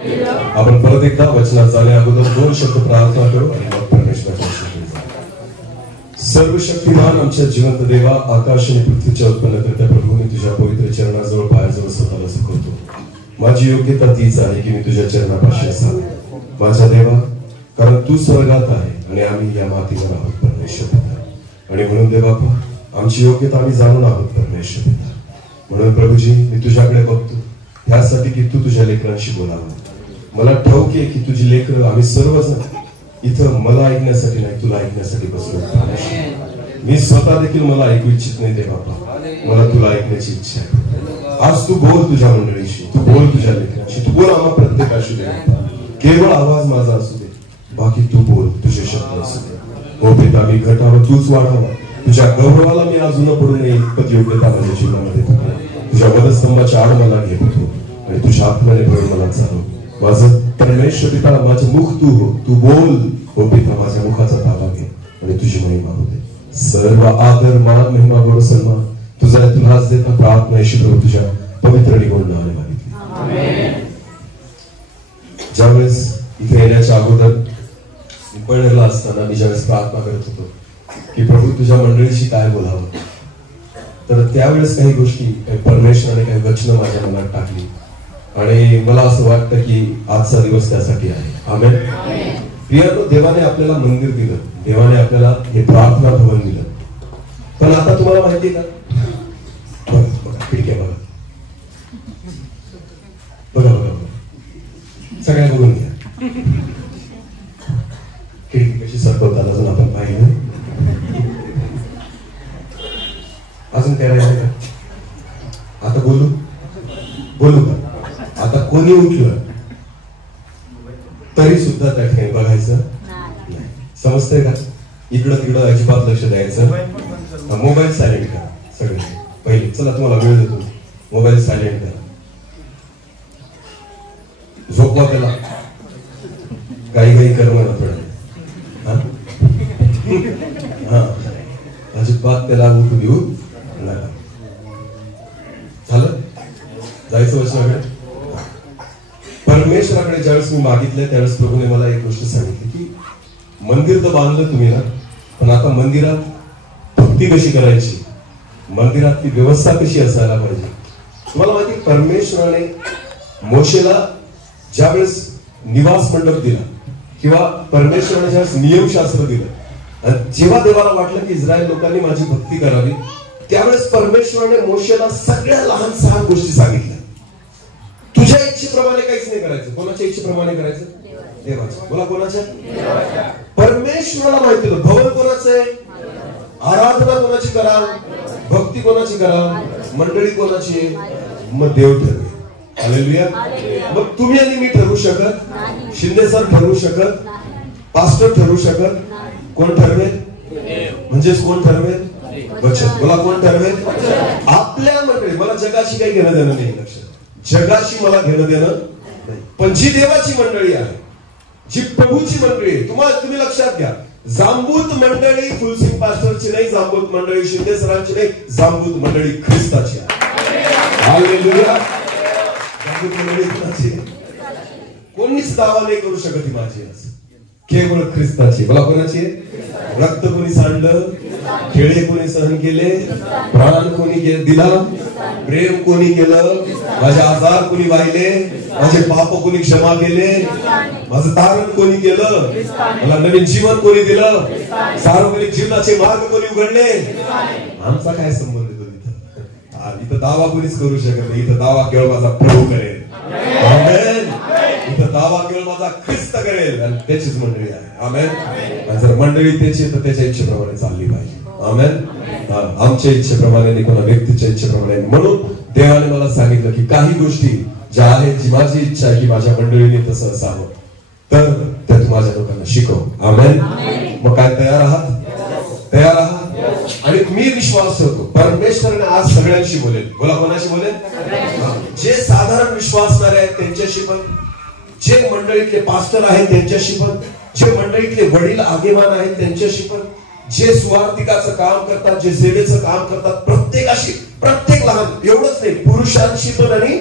आपण परत एकदा वचनात जाण्या अगोदर 2 शब्द प्रार्थना करू आणि मग परमेश्वराच्या वचनाकडे जाऊ. सर्वशक्तिमान आमच्या जिवंत देवा, आकाश आणि पृथ्वीच्या उत्पन्नकर्त्या प्रभू, मी तुझ्या पवित्र चरणाजवळ पायाजवळ स्वतःला झुकवतो. माझी योग्यता तीच आहे की मी तुझ्या चरणापाशी असावे माझा देवा, कारण तू स्वर्गात आहे आणि आम्ही या मातीवर आहोत परमेश्वर पिता. आणि म्हणून देवा आमची योग्यता आम्ही जाणून आहोत परमेश्वर पिता. म्हणून प्रभूजी मी तुझ्याकडे बघतो यासाठी की तू तुझ्या लेकरांशी बोलावं. मला ठाऊक आहे की तुझी लेकरं आम्ही सर्वजण इथं मला ऐकण्यासाठी नाही, तुला ऐकण्यासाठी बसलो. मी स्वतः देखील मला ऐकू इच्छित नाही ते बाबा, मला तुला ऐकण्याची इच्छा आहे. आज तू बोल तुझ्या मंडळीशी, तू बोल तुझ्या लेकरांशी, तू बोल आम्हा प्रत्येकाशी दे. केवळ आवाज माझा असू दे, बाकी तू बोल, तुझे शब्द असू दे. हो पिता, मी घटावं तूच वाढावा. तुझ्या गौरवाला मी आज न पडू नये इतपत योग्यता माझ्या जीवनामध्ये तुझ्या वधस्तंभाच्या आड मला घेत होतो आणि तुझ्या आत्म्याने भरून मला चालव. माझं परमेश्वर पिता, माझं मुख तू हो, तू बोल. हो पिता, माझ्या मुखाचा ताबा घे आणि तुझी महिमा होते. सर्व आदर मान महिमा गौरव सन्मान तुझा तुलाच देता प्रार्थना येशू प्रभू तुझ्या पवित्र निवड नावाने मागितली. ज्यावेळेस इथे येण्याच्या अगोदर पळणला असताना मी ज्यावेळेस प्रार्थना करत होतो की प्रभू तुझ्या मंडळीशी काय बोलावं, तर त्यावेळेस काही गोष्टी, काही परमेश्वराने काही वचनं माझ्या मनात टाकली आणि मला असं वाटतं की आजचा दिवस त्यासाठी आहे. आमेन. प्रियानो, देवाने आपल्याला मंदिर दिलं, देवाने आपल्याला हे प्रार्थना भवन दिलं, पण आता तुम्हाला माहितीये का, बघा खिडक्या बघा बघा बघा बघा सगळ्या बघून घ्या. खिडकी कशी सरकवतात अजून आपण पाहिलं. अजून काय राहिलं का? आता बोलू बोलू का? आता कोणी उठलं तरी सुद्धा त्या ठिकाणी बघायचं नाही. समजतंय का? इकडं तिकडं अजिबात लक्ष द्यायचं. मोबाईल सायलेंट करा सगळे पहिले. चला तुम्हाला वेळ देतो, मोबाईल सायलेंट करा. झोपवा त्याला, काही काही कर मला थोडं. हा, अजिबात त्याला उठू देऊ नका. झालं? जायचं वचनाकडे. परमेश्वराकडे ज्यावेळेस मी मागितलं त्यावेळेस प्रभूने मला एक गोष्ट सांगितली की मंदिर तर बांधलं तुम्ही ना, पण आता मंदिरात भक्ती कशी करायची, मंदिरात ती व्यवस्था कशी असायला पाहिजे. तुम्हाला माहिती, परमेश्वराने मोशेला ज्यावेळेस निवास मंडप दिला किंवा परमेश्वराने ज्यावेळेस नियमशास्त्र दिलं आणि जेव्हा देवाला वाटलं की इस्रायल लोकांनी माझी भक्ती करावी, त्यावेळेस परमेश्वराने मोशेला सगळ्या लहान 6 गोष्टी सांगितल्या. तुझ्या इच्छेप्रमाणे काहीच नाही करायचं. कोणाच्या इच्छेप्रमाणे करायचं? देवाच्या. बोला कोणाच्या? परमेश्वराला माहिती होतं भवन कोणाचं आहे, आराधना कोणाची करा, भक्ती कोणाची करा, मंडळी कोणाची आहे, मग देव ठरवे. हालेलुया. मग तुम्ही आणि मी ठरवू शकत, शिंदे सर ठरवू शकत, पास्टर ठरवू शकत. कोण ठरवेल? म्हणजेच कोण ठरवेल? वचन. बोला कोण ठरवेल? आपल्या मंडळी. मला जगाशी काही घेणं देणं नाही. लक्षात, जगाशी मला घेणं देणं नाही, पण जी देवाची मंडळी आहे, जी प्रभूची मंडळी आहे, तुम्ही लक्षात घ्या, जांबूत मंडळी फुलसिंग पास्टरची नाही, जांबूत मंडळी शिंदे सरांची नाही, जांबूत मंडळी ख्रिस्ताची आहे. हालेलुया. जांबूत मंडळी कोणाची? कोणीच दावा नाही करू शकत ही माझी, केवळ ख्रिस्ताची. मला कोणाची आहे? रक्त कोणी सांडलं, खेळे कोणी सहन केले, प्राण कोणी दिला, प्रेम कोणी केलं, माझे आजार कोणी वाहिले, माझे पाप कोणी क्षमा केले, माझं तारण कोणी केलं, मला नवीन जीवन कोणी दिलं, सार्वजनिक जीवनाचे मार्ग कोणी उघडले. आमचा काय संबंध येतो इथं? इथं दावा कोणीच करू शकत नाही. इथं दावा केवळ माझा प्रभू करेल. इथं दावा केवळ माझा ख्रिस्त करेल आणि त्याचीच मंडळी आहे. आमेन. जर मंडळी त्याची तर त्याच्या इच्छेप्रमाणे चालली पाहिजे. आमेन. आमच्या इच्छेप्रमाणे नाही, कोणा व्यक्तीच्या इच्छेप्रमाणे. म्हणून देवाने मला सांगितलं की काही गोष्टी ज्या आहेत, जी माझी इच्छा आहे की माझ्या मंडळीने तसं असावं, तर त्या तू माझ्या लोकांना शिकव. आमेन. मग काय तयार आहात? तयार आहात? आणि मी विश्वास ठेवतो परमेश्वराने आज सगळ्यांशी बोलेल. बोला कोणाशी बोलेल? जे साधारण विश्वासणारे आहेत त्यांच्याशी पण, जे मंडळीतले पास्टर आहेत त्यांच्याशी पण, जे मंडळीतले वडील आगेमान आहेत त्यांच्याशी पण, जे सुवार्तिकाचं काम करतात, जे सेवेचं काम करतात, प्रत्येकाशी, प्रत्येक लहान एवढंच नाही, पुरुषांशी पण आणि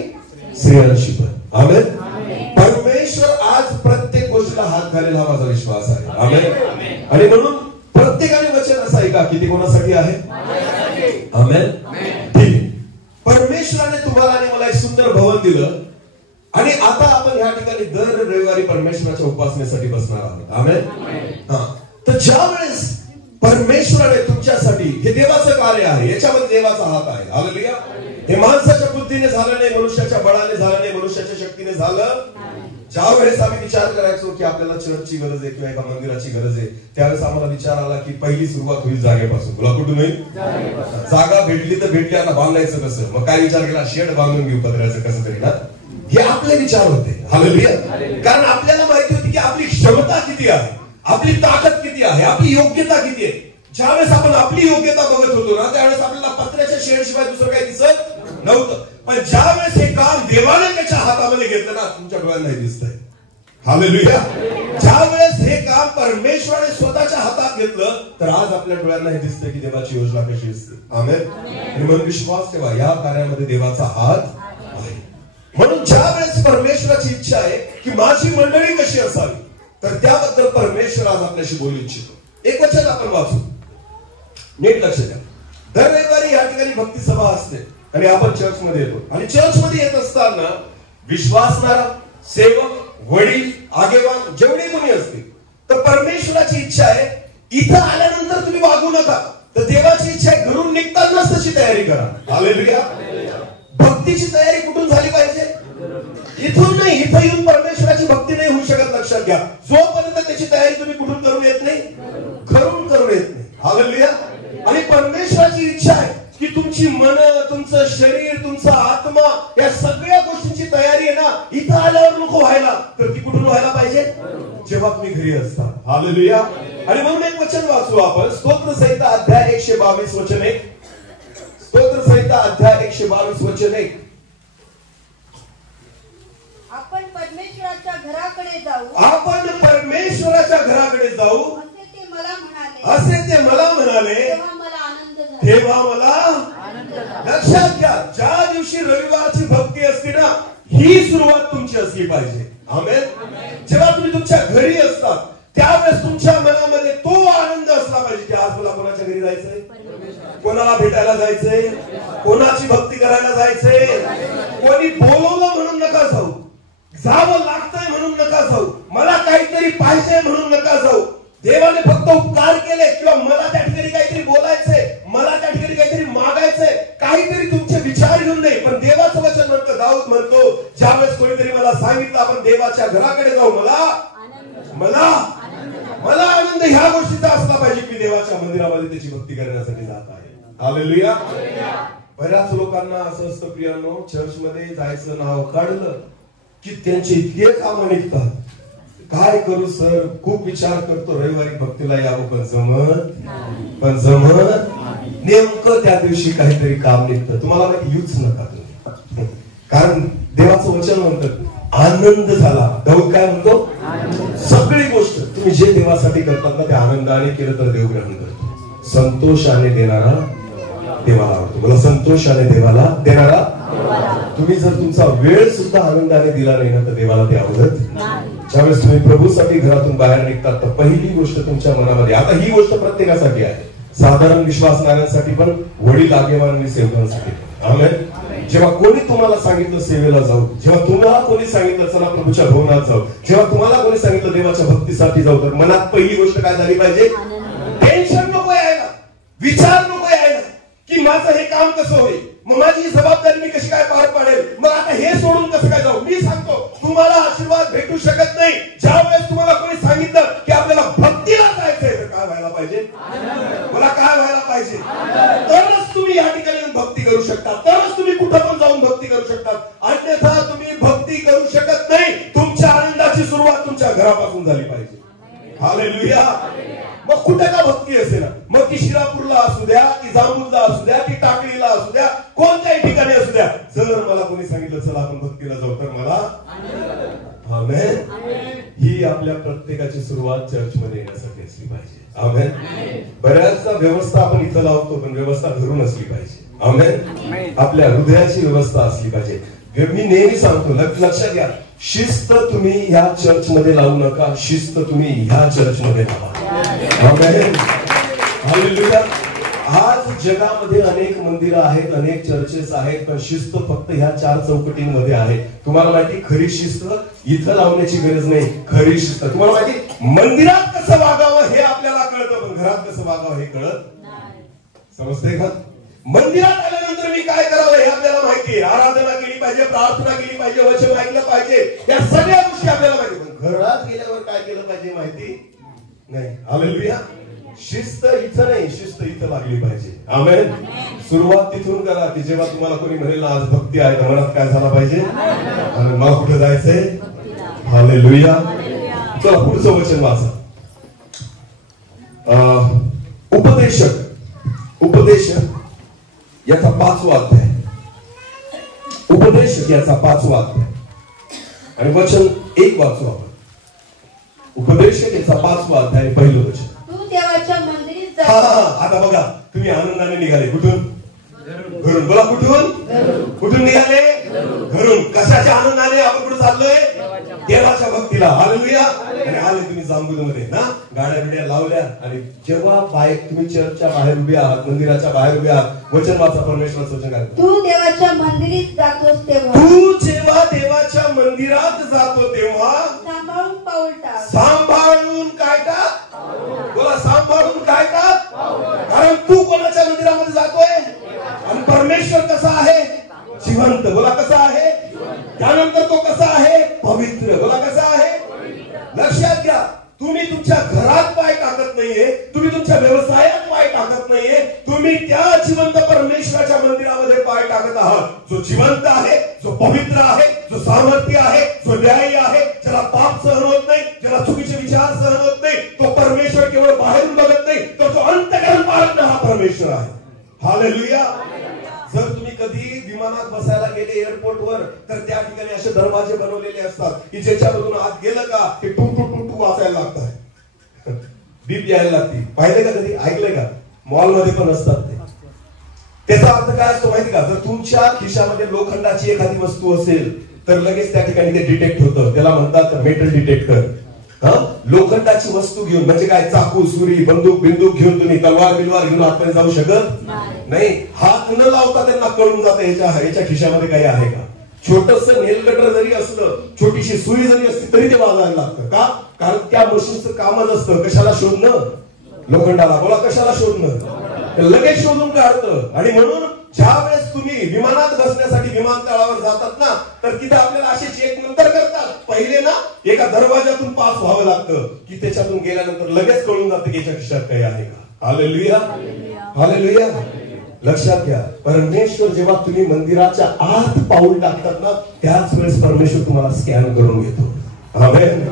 स्त्रियांशी पण. आमेन. परमेश्वर आज प्रत्येक गोष्टीला हात घालेल हा माझा विश्वास आहे. आमेन. आणि म्हणून प्रत्येकाने वचन असं ऐका की ते कोणासाठी आहे? आमेन. ठीक. परमेश्वराने तुम्हाला आणि मला एक सुंदर भवन दिलं आणि आता आपण ह्या ठिकाणी दर रविवारी परमेश्वराच्या उपासनेसाठी बसणार आहोत. आमेन. तर ज्या वेळेस परमेश्वराने तुमच्यासाठी, हे देवाचं कार्य आहे, याच्यामध्ये देवाचा हात आहे. हालेलुया. हे माणसाच्या बुद्धीने झालं नाही, मनुष्याच्या बळाने झालं नाही, मनुष्याच्या शक्तीने झालं. ज्या वेळेस आम्ही विचार करायचो की आपल्याला चर्चची गरज आहे किंवा एका मंदिराची गरज आहे, त्यावेळेस आम्हाला विचार आला की पहिली सुरुवात होईल जागेपासून. तुला कुठून होईल? जागा भेटली तर भेटली, आता बांधायचं कसं? मग काय विचार केला? शेड बांधून घेऊ पत्र्याचं कसं तरी ना. हे आपले विचार होते. हालेलुया. कारण आपल्याला माहिती होती की आपली क्षमता किती आहे, आपली ताकद किती आहे, आपली योग्यता किती आहे. ज्यावेळेस आपण आपली योग्यता बघत होतो ना, त्यावेळेस आपल्याला पत्र्याच्या शेडशिवाय दुसरं काही दिसत नव्हतं. पण ज्या वेळेस हे काम देवाने त्याच्या हातामध्ये घेतलं ना, तुमच्या डोळ्यांना दिसतंय. हालेलुया. ज्या वेळेस हे काम परमेश्वराने स्वतःच्या हातात घेतलं तर आज आपल्या डोळ्यांना हे दिसतं की देवाची योजना कशी असते. आमेन. आणि म्हणून विश्वास ठेवा, या कार्यामध्ये देवाचा हात आहे. म्हणून ज्या वेळेस परमेश्वराची इच्छा आहे की माझी मंडळी कशी असावी, तर त्याबद्दल परमेश्वर आज आपल्याशी बोलू इच्छितो. एक वचन आपण वाचू, नीट लक्ष द्या. दर रविवारी या ठिकाणी भक्ती सभा असते आणि आपण चर्च मध्ये येतो. आणि चर्च मध्ये येत असताना विश्वासणारा, सेवक, वडील, आगेवान जेवढे कोणी असतील, तर परमेश्वराची इच्छा आहे इथं आल्यानंतर तुम्ही वागू नका, तर देवाची इच्छा आहे घरून निघतानाच तशी तयारी करा. हालेलुया. भक्तीची तयारी कुठून झाली पाहिजे? इथून नाही. इथं येऊन परमेश्वराची भक्ती नाही होऊ शकत. लक्षात घ्या, जोपर्यंत त्याची तयारी तुम्ही कुठून करून येत नाही, घरून करून येत नाही. हालेलुया. आणि परमेश्वराची इच्छा आहे की तुमची मन, तुमचं शरीर, तुमचा आत्मा, या सगळ्या गोष्टींची तयारी आहे ना, इथं आल्यावर नको व्हायला, तर ती कुठून व्हायला पाहिजे? जेव्हा तुम्ही घरी असता. हालेलुया. आणि म्हणून एक वचन वाचू आपण, स्तोत्रसंहिता अध्याय 122 वचन 1. स्तोत्रसंहिता अध्याय 122 वचन 1. आपण परमेश्वराच्या घराकडे जाऊ, आपण परमेश्वराच्या घराकडे जाऊ असे ते मला म्हणाले, असे ते मला म्हणाले, तेव्हा मला आनंद झाला. तेव्हा मला आनंद झाला. लक्षात घ्या, ज्या दिवशी रविवारची भक्ती असते ना, ही सुरुवात तुमची असली पाहिजे. आमेन. जेव्हा तुम्ही तुमच्या घरी असतात त्यावेळेस तुमच्या मनामध्ये तो आनंद असला पाहिजे की आज मला कोणाच्या घरी जायचंय, कोणाला भेटायला जायचंय, कोणाची भक्ती करायला जायचंय. कोणी बोलवलं म्हणून नका जाऊ, जावं लागतंय म्हणून नका जाऊ, मला काहीतरी पाहिजे म्हणून नका जाऊ. देवाने फक्त उपकार केले किंवा मला त्या ठिकाणी काहीतरी बोलायचंय, मला त्या ठिकाणी काहीतरी मागायचंय, काहीतरी तुमचे विचार घेऊन नाही. पण देवाचं वचन म्हणतं, दाऊद म्हणतो, ज्यावेळेस कोणीतरी मला सांगितलं आपण देवाच्या घराकडे जाऊ, मला आनंद ह्या गोष्टीचा असला पाहिजे की देवाच्या मंदिरामध्ये त्याची भक्ती करण्यासाठी जात आहे. हालेलुया. बऱ्याच लोकांना असं असतं प्रियांनो, चर्च मध्ये जायचं नाव काढलं की त्यांचे इतके काम निघतात. काय करू सर, खूप विचार करतो रविवारी भक्तीला यावं, पण जमत नेमकं त्या दिवशी काहीतरी काम निघतं. तुम्हाला माहिती, यूच नका तुम्ही, कारण देवाचं वचन म्हणतं आनंद झाला. दाऊद काय म्हणतो? सगळी गोष्ट तुम्ही जे देवासाठी करतात ना, ते आनंदाने केलं तर देव ग्रहण करतो. संतोषाने देणारा देवाला आवडतो. मला संतोषाने देवाला देणारा. तुम्ही जर तुमचा वेळ सुद्धा आनंदाने दिला नाही ना, तर देवाला ते आवडत. ज्यावेळेस तुम्ही प्रभूसाठी घरातून बाहेर निघतात तर पहिली गोष्ट तुमच्या मनामध्ये, आता ही गोष्ट प्रत्येकासाठी आहे, साधारण विश्वासणाऱ्यांसाठी पण, वडील, आगेवान, सेवकांसाठी. आमेन. जेव्हा कोणी तुम्हाला सांगितलं सेवेला जाऊ, जेव्हा तुम्हाला कोणी सांगितलं चला प्रभूच्या भवनात जाऊ, जेव्हा तुम्हाला कोणी सांगितलं देवाच्या भक्तीसाठी जाऊ, तर मनात पहिली गोष्ट काय झाली पाहिजे? टेन्शन नको यायला, विचार नको यायला की माझं हे काम कसं होईल, मग माझी ही जबाबदारी मी कशी काय पार पाडेल, मग आता हे सोडून कसं काय जाऊ. मी सांगतो, तुम्हाला आशीर्वाद भेटू शकत नाही ज्यावेळेस तुम्हाला कोणी सांगितलं की आपल्याला भक्तीला जायचंय, तर काय व्हायला पाहिजे? मला काय व्हायला पाहिजे? तरच तुम्ही या ठिकाणी भक्ती करू शकता, तरच तुम्ही कुठं पण जाऊन भक्ती करू शकता. अन्यथा तुम्ही भक्ती करू शकत नाही. तुमच्या आनंदाची सुरुवात तुमच्या घरापासून झाली पाहिजे. हालेलुया. मग कुठे का भक्ती असेल, मग ती शिरापूरला असू द्या, ती जांभूळला असू द्या, ती टाकळीला असू द्या, कोणत्याही ठिकाणी असू द्या, जर मला कोणी सांगितलं चला आपण भक्तीला जाऊ, तर मला आमेन. ही आपल्या प्रत्येकाची सुरुवात चर्च मध्ये येण्यासाठी असली पाहिजे. आमेन. बऱ्याचदा व्यवस्था आपण इथं लावतो, पण व्यवस्था घरून असली पाहिजे. आमेन. आपल्या हृदयाची व्यवस्था असली पाहिजे. मी नेहमी सांगतो, लक्षात घ्या, शिस्त तुम्ही ह्या चर्च मध्ये लावू नका, शिस्त तुम्ही ह्या चर्च मध्ये लावा. आमेन. हालेलुया. आज जगामध्ये अनेक मंदिरं आहेत, अनेक चर्चेस आहेत, पण शिस्त फक्त ह्या 4 चौकटींमध्ये आहे. तुम्हाला माहिती, खरी शिस्त इथं लावण्याची गरज नाही. खरी शिस्त तुम्हाला माहिती, मंदिरात कसं वागावं हे आपल्याला कळतं, पण घरात कसं वागावं हे कळत नाही. समजते का? मंदिरात आल्यानंतर मी काय करावं हे आपल्याला माहिती. आराधना केली पाहिजे, प्रार्थना केली पाहिजे, वचन ऐकलं पाहिजे, या सगळ्या गोष्टी आपल्याला माहिती, पण घरात गेल्यावर काय केलं पाहिजे माहिती नाही. हालेलुया. शिस्त इथं नाही, शिस्त इथं लागली पाहिजे. आमेन. सुरुवात तिथून करा की जेव्हा तुम्हाला कोणी म्हणेल आज भक्ती आहे, तर मनात काय झाला पाहिजे, आणि मग कुठे जायचंय. हालेलुया. चला पुढचं वचन वाचा. उपदेशक याचा 5वा अध्याय. उपदेशक याचा 5वा अध्याय आणि वचन 1 वाचू आपण. उपदेशक याचा 5वा अध्याय, पहिलं वचन. तू देवाच्या मंदिरात हा जा. आता बघा, तुम्ही आनंदाने निघाले कुठून? घरून. बोला कुठून? कुठून निघाले? घरून. कशाच्या आनंदाने आपण कुठे चाललोय? देवाच्या भक्तीला. हालेलुया. आणि आले तुम्ही जांबुदमध्ये ना, गाड्या बिड्या लावल्या, आणि जेव्हा तुम्ही चर्चच्या बाहेर उभे आहात, मंदिराच्या बाहेर उभे आहात, वचन वाचा, परमेश्वराचं वचन काय? तू देवाच्या मंदिरात जातोस तेव्हा, तू जेव्हा देवाच्या मंदिरात जातो तेव्हा सांभाळून पाऊल टाक. सांभाळून काय टाक? बोला, सांभाळून काय टाक? कारण तू कोणाच्या मंदिरामध्ये जातोय? आणि परमेश्वर कसा आहे? जिवंत. बोला, कसा आहे? त्यानंतर तो कसा आहे? पवित्र. बोला, कसा आहे? लक्षात घ्या, तुम्ही तुमच्या घरात पाय टाकत नाहीये, तुम्ही तुमच्या व्यवसायात पाय टाकत नाहीये, तुम्ही त्या जिवंत परमेश्वराच्या मंदिरामध्ये पाय टाकत आहात, जो जिवंत आहे, जो पवित्र आहे, जो सामर्थ्य आहे, जो न्यायी आहे, ज्याला पाप सहन होत नाही, ज्याला चुकीचे विचार सहन होत नाही. तो परमेश्वर केवळ बाहेरून बघत नाही, तर तो अंतःकरण पाहत हा परमेश्वर आहे. हालेलुया. जर तुम्ही कधी विमानात बसायला गेले एअरपोर्टवर, तर त्या ठिकाणी असे दरवाजे बनवलेले असतात की ज्याच्यामधून आत गेलं का ते टू टू टू टू वाचायला लागतं, बीप यायला लागते. पाहिले का कधी? ऐकलंय का? मॉलमध्ये पण असतात ते. त्याचा अर्थ काय असतो माहिती का? जर तुमच्या खिशामध्ये लोखंडाची एखादी वस्तू असेल तर लगेच त्या ठिकाणी ते डिटेक्ट होतं. त्याला म्हणतात मेटल डिटेक्टर. लोखंडाची वस्तू घेऊन, म्हणजे काय, चाकू, सुरी, बंदूक बिंदूक घेऊन तुम्ही तलवार बिलवार घेऊन आतमध्ये जाऊ शकत नाही. हात न लावता त्यांना कळून जातं याच्या खिशामध्ये काही आहे का. छोटस नेल कटर जरी असलं, छोटीशी सुई जरी असली, तरी ते वाजायला लागतं. का? कारण त्या मशीनचं कामच असतं कशाला शोधणं? लोखंडाला. बोला, कशाला शोधणं? लगेच शोधून काढतं. आणि म्हणून ज्या वेळेस तुम्ही विमानात बसण्यासाठी विमानतळावर जातात ना, तर तिथे आपल्याला असे चेक नंतर करतात. पहिले ना एका दरवाजातून पास व्हावं लागतं, की त्याच्यातून गेल्यानंतर लगेच कळून जातं की याच्या खिशात काही आहे का. हालेलुया. हालेलुया. लक्षात घ्या, परमेश्वर जेव्हा तुम्ही मंदिराच्या आत पाऊल टाकतात ना, त्याच वेळेस परमेश्वर तुम्हाला स्कॅन करून घेतो. आमेन.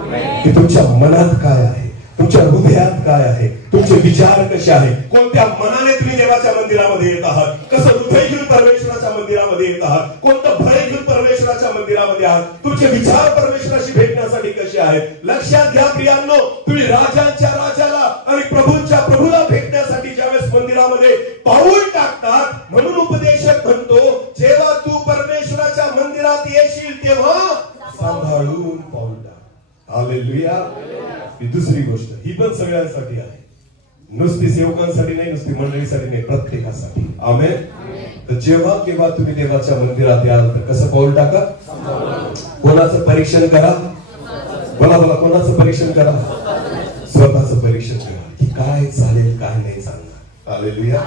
की तुमच्या मनात काय आहे, तुमच्या हृदयात काय आहे, तुमचे विचार कसे आहे, कोणत्या मनाने तुम्ही देवाच्या मंदिरामध्ये येत आहात, कसं हृदय घेऊन परमेश्वराच्या मंदिरामध्ये येत आहात, कोणतं भय घेऊन परमेश्वराच्या मंदिरामध्ये आहात, तुमचे विचार परमेश्वराशी भेटण्यासाठी कसे आहेत. लक्षात घ्या प्रियांनो, तुम्ही राजांच्या राजाला आणि प्रभूंच्या प्रभूला भेटण्यासाठी ज्यावेळेस मंदिरामध्ये पाऊल टाकतात, म्हणून उपदेशक म्हणतो, जेव्हा तू परमेश्वराच्या मंदिरात येशील तेव्हा सांभाळून पाऊल टाक. हालेलुया. ही दुसरी गोष्ट, ही पण सगळ्यांसाठी आहे, नुसती सेवकांसाठी नाही, नुसती मंडळीसाठी नाही, प्रत्येकासाठी. आमेन. तर जेव्हा केव्हा तुम्ही देवाच्या मंदिरात याल तर कसं पाऊल टाका? कोणाचं परीक्षण करा? बोला बोला, कोणाचं परीक्षण करा? स्वतःचं परीक्षण करा की काय चालेल काय नाही चालणार. हालेलुया.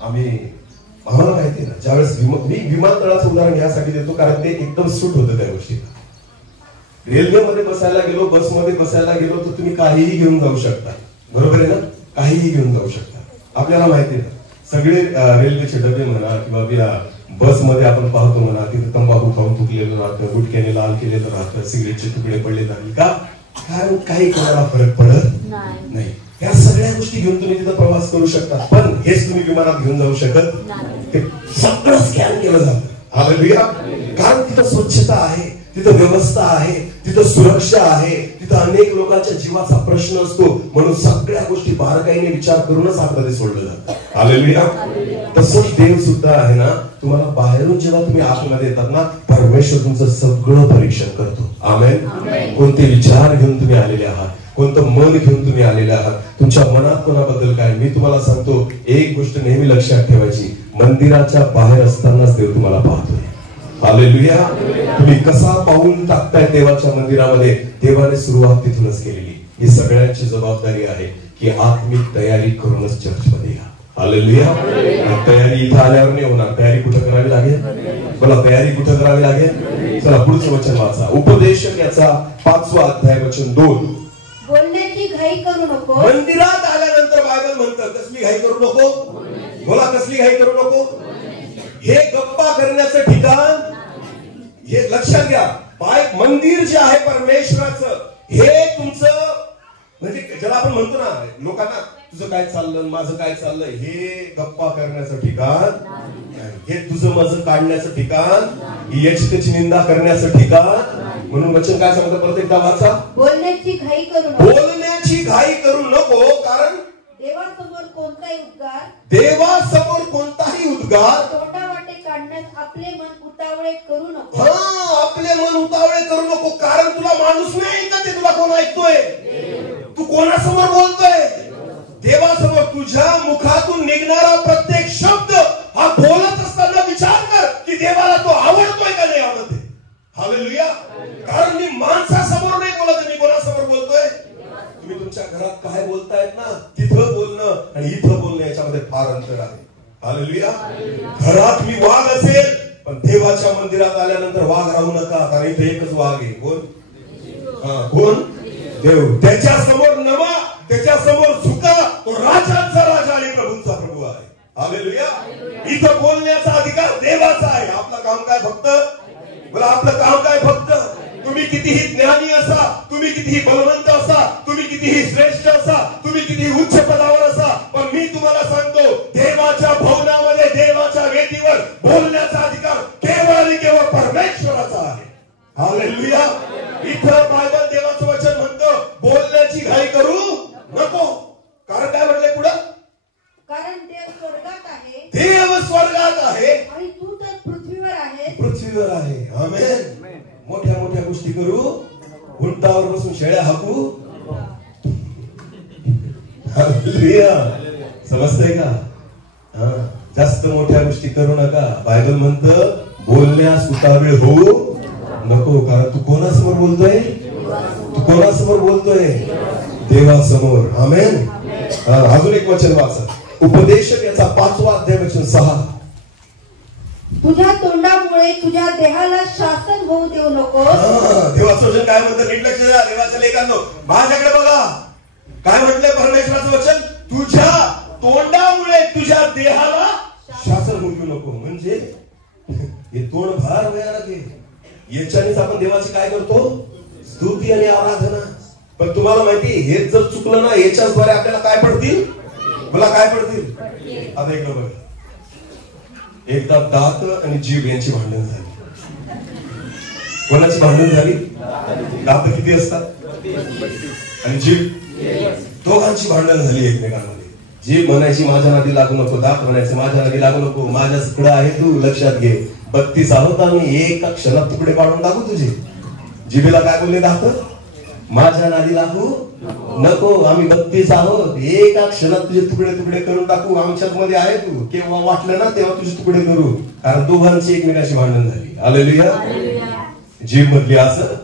आम्हाला माहिती ना, ज्यावेळेस मी विमानतळाचं उदाहरण यासाठी देतो कारण ते एकदम सूट होतं त्या गोष्टीला. रेल्वेमध्ये बसायला गेलो, बसमध्ये बसायला गेलो, तर तुम्ही काहीही घेऊन जाऊ शकता. बरोबर आहे ना? काहीही घेऊन जाऊ शकता. आपल्याला माहिती आहे ना, सगळे रेल्वेचे डबे म्हणा किंवा बसमध्ये आपण पाहतो म्हणा, तिथे तंबाखू खाऊन थुकलेलं राहतं, गुटख्याने लाल केलेलं राहतं, सिगरेटचे तुकडे पडले नाही का? कारण काही कोणाला फरक पडत नाही. या सगळ्या गोष्टी घेऊन तुम्ही तिथं प्रवास करू शकता, पण हेच तुम्ही विमानात घेऊन जाऊ शकत ते सगळं स्कॅन केलं जातं. हालेलुया. कारण तिथं स्वच्छता आहे, तिथं व्यवस्था आहे, तिथं सुरक्षा आहे, तिथं अनेक लोकांच्या जीवाचा प्रश्न असतो, म्हणून सगळ्या गोष्टी बारकाईने विचार करूनच आतमध्ये सोडलं जातं. हालेलुया. तसंच देव सुद्धा आहे ना, तुम्हाला बाहेरून जेव्हा तुम्ही आतमध्ये येतात ना, परमेश्वर तुमचं सगळं परीक्षण करतो. आमेन. कोणते विचार घेऊन तुम्ही आलेले आहात, कोणतं मन घेऊन तुम्ही आलेले आहात, तुमच्या मनात कोणाबद्दल काय. मी तुम्हाला सांगतो, एक गोष्ट नेहमी लक्षात ठेवायची, मंदिराच्या बाहेर असतानाच देव तुम्हाला पाहतोय. हालेलुया. तुम्ही कसा पाऊल टाकताय देवाच्या मंदिरामध्ये, देवाने सुरुवात तिथूनच केलेली. ही सगळ्यांची जबाबदारी आहे की आत्मिक तयारी करूनच चर्चमध्ये या. हालेलुया. तयारी इथं आल्यावर नाही होणार, तयारी कुठं करावी लागेल? मला तयारी कुठं करावी लागेल? चला पुढचं वचन वाचा. उपदेशक याचा 5वा अध्याय वचन 2. बोलण्याची घाई करू नको. मंदिरात आल्यानंतर बायबल म्हणतं कसली घाई करू नको. बोला, कसली घाई करू नको. हे गप्पा करण्याचं ठिकाण, हे लक्षात घ्या. मंदिर जे आहे परमेश्वराचं, हे तुमचं म्हणजे ज्याला आपण म्हणतो ना, लोकांना तुझं काय चाललं, माझं काय चाललंय, हे गप्पा करण्याचं ठिकाण, हे तुझं माझं काढण्याचं ठिकाण, याची त्याची निंदा करण्याचं ठिकाण. म्हणून वचन काय सांगतं, प्रत्येक वाचा. बोलण्याची घाई करू नको. बोलण्याची घाई करू नको, कारण देवासमोर कोणताही उद्गार, देवासमोर कोणताही उद्गार तोंडावाटे काढण्यास आपले मन उतावळे करू नको. आपले मन उतावळे करू नको, कारण तुला माणूस नाही ऐकत आहे, तुला कोण ऐकतोय? तू कोणासमोर बोलतोय? देवासमोर. तुझ्या मुखातून निघणारा प्रत्येक शब्द हा बोलत असताना विचार कर की देवाला तो आवडतोय का नाही आवडत. हालेलुया. कारण मी माणसासमोर नाही बोलत, मी कोणासमोर बोलतोय? तुम्ही तुमच्या घरात काय बोलतायत ना, तिथं बोलणं आणि इथं बोलणं याच्यामध्ये फार अंतर आहे. हालेलुया. घरात मी वाघ असेल, पण देवाच्या मंदिरात आल्यानंतर वाघ राहू नका, कारण इथे एकच वाघ आहे. कोण? कोण? देव. त्याच्या समोर नमा, त्याच्या समोर झुका. तो राजांचा राजा आणि प्रभूंचा प्रभू आहे. हालेलुया. इथं बोलण्याचा अधिकार देवाचा आहे. आपलं काम काय फक्त? बोला, आपलं काम काय फक्त? तुम्ही कितीही ज्ञानी असा, तुम्ही कितीही बलवंत असा, तुम्ही कितीही श्रेष्ठ असा, तुम्ही कितीही उच्च पदावर असा, पण मी तुम्हाला सांगतो, देवाच्या भवनामध्ये, देवाच्या वेदीवर बोलण्याचा अधिकार केवळ आणि केवळ परमेश्वराचा आहे. हालेलुया. इथं बायबल देवाचं वचन म्हणतं, बोलण्याची घाई करू नको. कारण काय म्हटलंय पुढं? कारण देव स्वर्गात आहे. देव स्वर्गात आहे आणि तू तर पृथ्वीवर आहे. पृथ्वीवर आहे. आमेन. मोठ्या मोठ्या गोष्टी करू, उंटावर बसून शेळ्या हाकू. हालेलुया. समजतंय का? जास्त मोठ्या गोष्टी करू नका. बायबल म्हणतं, बोलण्यास उतावीळ होऊ नको, कारण तू कोणासमोर बोलतोय? तू कोणासमोर बोलतोय? देवासमोर. आमेन. अजून एक वचन वाचा. उपदेशक याचा 5वा अध्याय वचन 6. तुझ्या तोंडामुळे तुझ्या देहाला शासन होऊ देऊ नको. देवाचं वचन काय म्हणतं? नीट लक्ष द्या देवाच्या लेखांनो. माझ्याकडे बघा काय म्हटलंय परमेश्वराचं वचन. तुझ्या तोंडामुळे तुझ्या देहाला शासन होऊ देऊ नको. म्हणजे हे तोंड फार भयानक आहे. याच्यानेच आपण देवाची काय करतो? स्तुती आणि आराधना. पण तुम्हाला माहिती, हेच जर चुकलं ना, याच्याद्वारे आपल्याला काय पडतील? मला काय पडतील? आता एक बघा, एकदा दात आणि जीभ यांची भांडण झाली. कोणाची भांडण झाली? दात किती असतात आणि जीभ, दोघांची भांडण झाली एकमेकांमध्ये. जीभ म्हणायची माझ्या नादी लागू नको, दात म्हणायचे माझ्या नादी लागू नको, माझ्या सुकडं आहे तू, लक्षात घे. 32 आहोत आम्ही, एका क्षणात तुकडे पाडून टाकू तुझे. जिभेला काय बोलले दात? माझ्या नादी लागू नको, आम्ही 32 आहोत, एका क्षणात तुझे तुकडे तुकडे करून टाकू. आमच्यात मध्ये आहे तू, केव्हा वाटलं ना तेव्हा तुझे तुकडे करू. कारण दोघांची एकमेकाशी भांडण झाली. हालेलुया. जीभ म्हटली असं,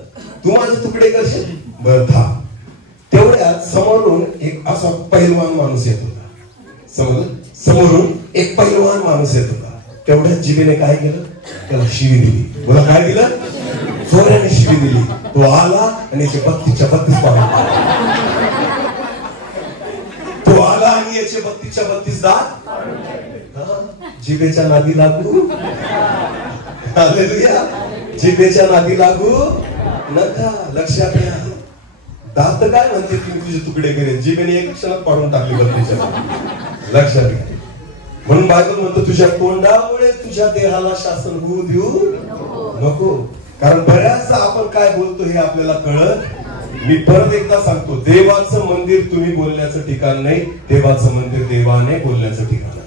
तू माझे तुकडे करशील, बरं था. तेवढ्यात समोरून एक असा पहिलवान माणूस येत होता. समजलं? समोरून एक पहिलवान माणूस येत होता. तेवढ्यात जिभेने काय केलं? त्याला शिवी दिली. बोला, काय दिलं? जोराने शिवी दिली. तो आला आणि याचे 32च्या 32 पाडून. तो आला आणि याचे 32च्या 32 दात. जिभेच्या नादी लागू. हालेलुया. जिभेच्या नादी लागू नका. लक्षात घ्या. दात काय म्हणते? तुम्ही तुझे तुकडे करेल. जिभेने एक क्षणात पाडून टाकले 32च्या. लक्षात घ्या. म्हणून बायबल म्हणतो, तुझ्या तोंडामुळे तुझ्या देहाला शासन होऊ देऊ नको. कारण बऱ्याचदा आपण काय बोलतो हे आपल्याला कळत. मी परत एकदा सांगतो, देवाचं मंदिर तुम्ही बोलण्याचं ठिकाण नाही, देवाचं मंदिर देवाने बोलण्याचं ठिकाण आहे.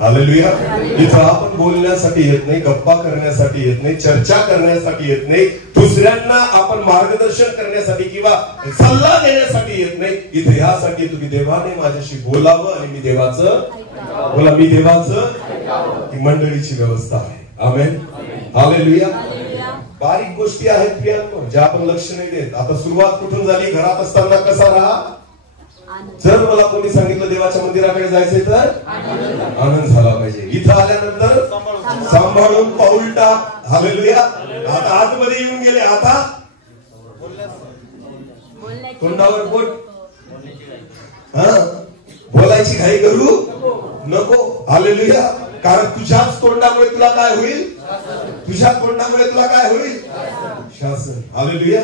हालेलुया. इथं आपण बोलण्यासाठी येत नाही, गप्पा करण्यासाठी येत नाही, चर्चा करण्यासाठी येत नाही, दुसऱ्यांना आपण मार्गदर्शन करण्यासाठी किंवा सल्ला देण्यासाठी येत नाही. इथे यासाठी येतो की देवाने माझ्याशी बोलावं आणि मी देवाचं बोला, मी देवाचं ही मंडळीची व्यवस्था आहे. आमेन. हालेलुया. बारीक गोष्टी आहेत प्रियांनो, ज्या आपण लक्ष नाही देत. आता सुरुवात कुठून झाली? घरात असताना कसा राहा. जर मला कोणी सांगितलं देवाच्या मंदिराकडे जायचंय तर आनंद झाला पाहिजे. इथं आल्यानंतर सांभाळून पाऊल टाक. हालेलुया. आता आतमध्ये येऊन गेले, आता तोंडावर बोट. बोलायची घाई करू नको. हालेलुया. कारण तुझ्याच तोंडामुळे तुला काय होईल? तुझ्या तोंडामुळे तुला काय होईल? शासन. हालेलुया.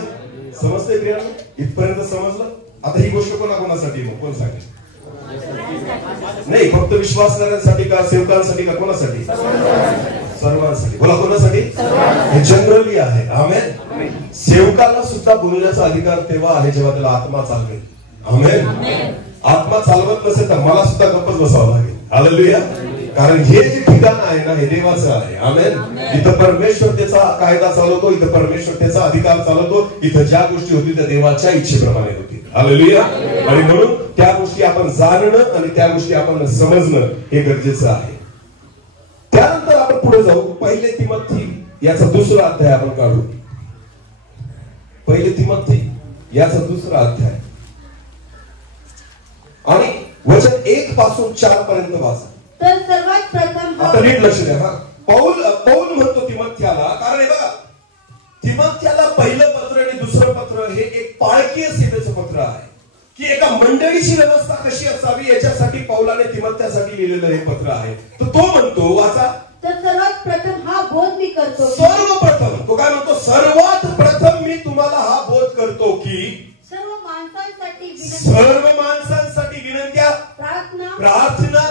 समजतंय प्रियांनो? इथपर्यंत समजलं? आता ही गोष्ट कोणाकोणासाठी? मग कोण सांगेल? नाही, फक्त विश्वासणाऱ्यांसाठी का, सेवकांसाठी का, कोणासाठी? सर्वांसाठी. बोला, कोणासाठी? हे जनरली आहे. आमेन. सेवकाला सुद्धा बोलण्याचा अधिकार तेव्हा आहे जेव्हा त्याला आत्मा चालवेल. आमेन. आत्मा चालवत नसेल तर मला सुद्धा गप्पच बसावं लागेल. हालेलुया. कारण हे जे ठिकाण आहे ना, हे देवाचं आहे. आमेन. इथं परमेश्वर त्याचा कायदा चालवतो, इथं परमेश्वर त्याचा अधिकार चालवतो. इथं ज्या गोष्टी होतील त्या देवाच्या इच्छेप्रमाणे होतील. हालेलुया. आणि म्हणून त्या गोष्टी आपण जाणणं आणि त्या गोष्टी आपण समजणं हे गरजेचं आहे. त्यानंतर आपण पुढे जाऊ. पहिले तिमोथी याचा दुसरा अध्याय आपण काढू. पहिले तिमोथी याचा दुसरा अध्याय आणि वचन 1 पासून 4 पर्यंत वाचा. तर सर्वात प्रथम आता नीट लक्ष द्या. पौल म्हणतो तिमोथ्याला, कारण हे बघा, तिमोथ्याला पहिलं पत्र आणि दुसरं पत्र हे एक पाळकीय सेवेचं पत्र आहे की एका मंडळीची व्यवस्था कशी असावी याच्यासाठी पौलाने तिमोथ्यासाठी लिहिलेलं हे पत्र आहे. तर तो म्हणतो, वाचा. तर सर्वात प्रथम हा बोध मी करतो. सर्वप्रथम तो काय म्हणतो? सर्वात प्रथम मी तुम्हाला हा बोध करतो की सर्व माणसांसाठी विनंत्या, प्रार्थना,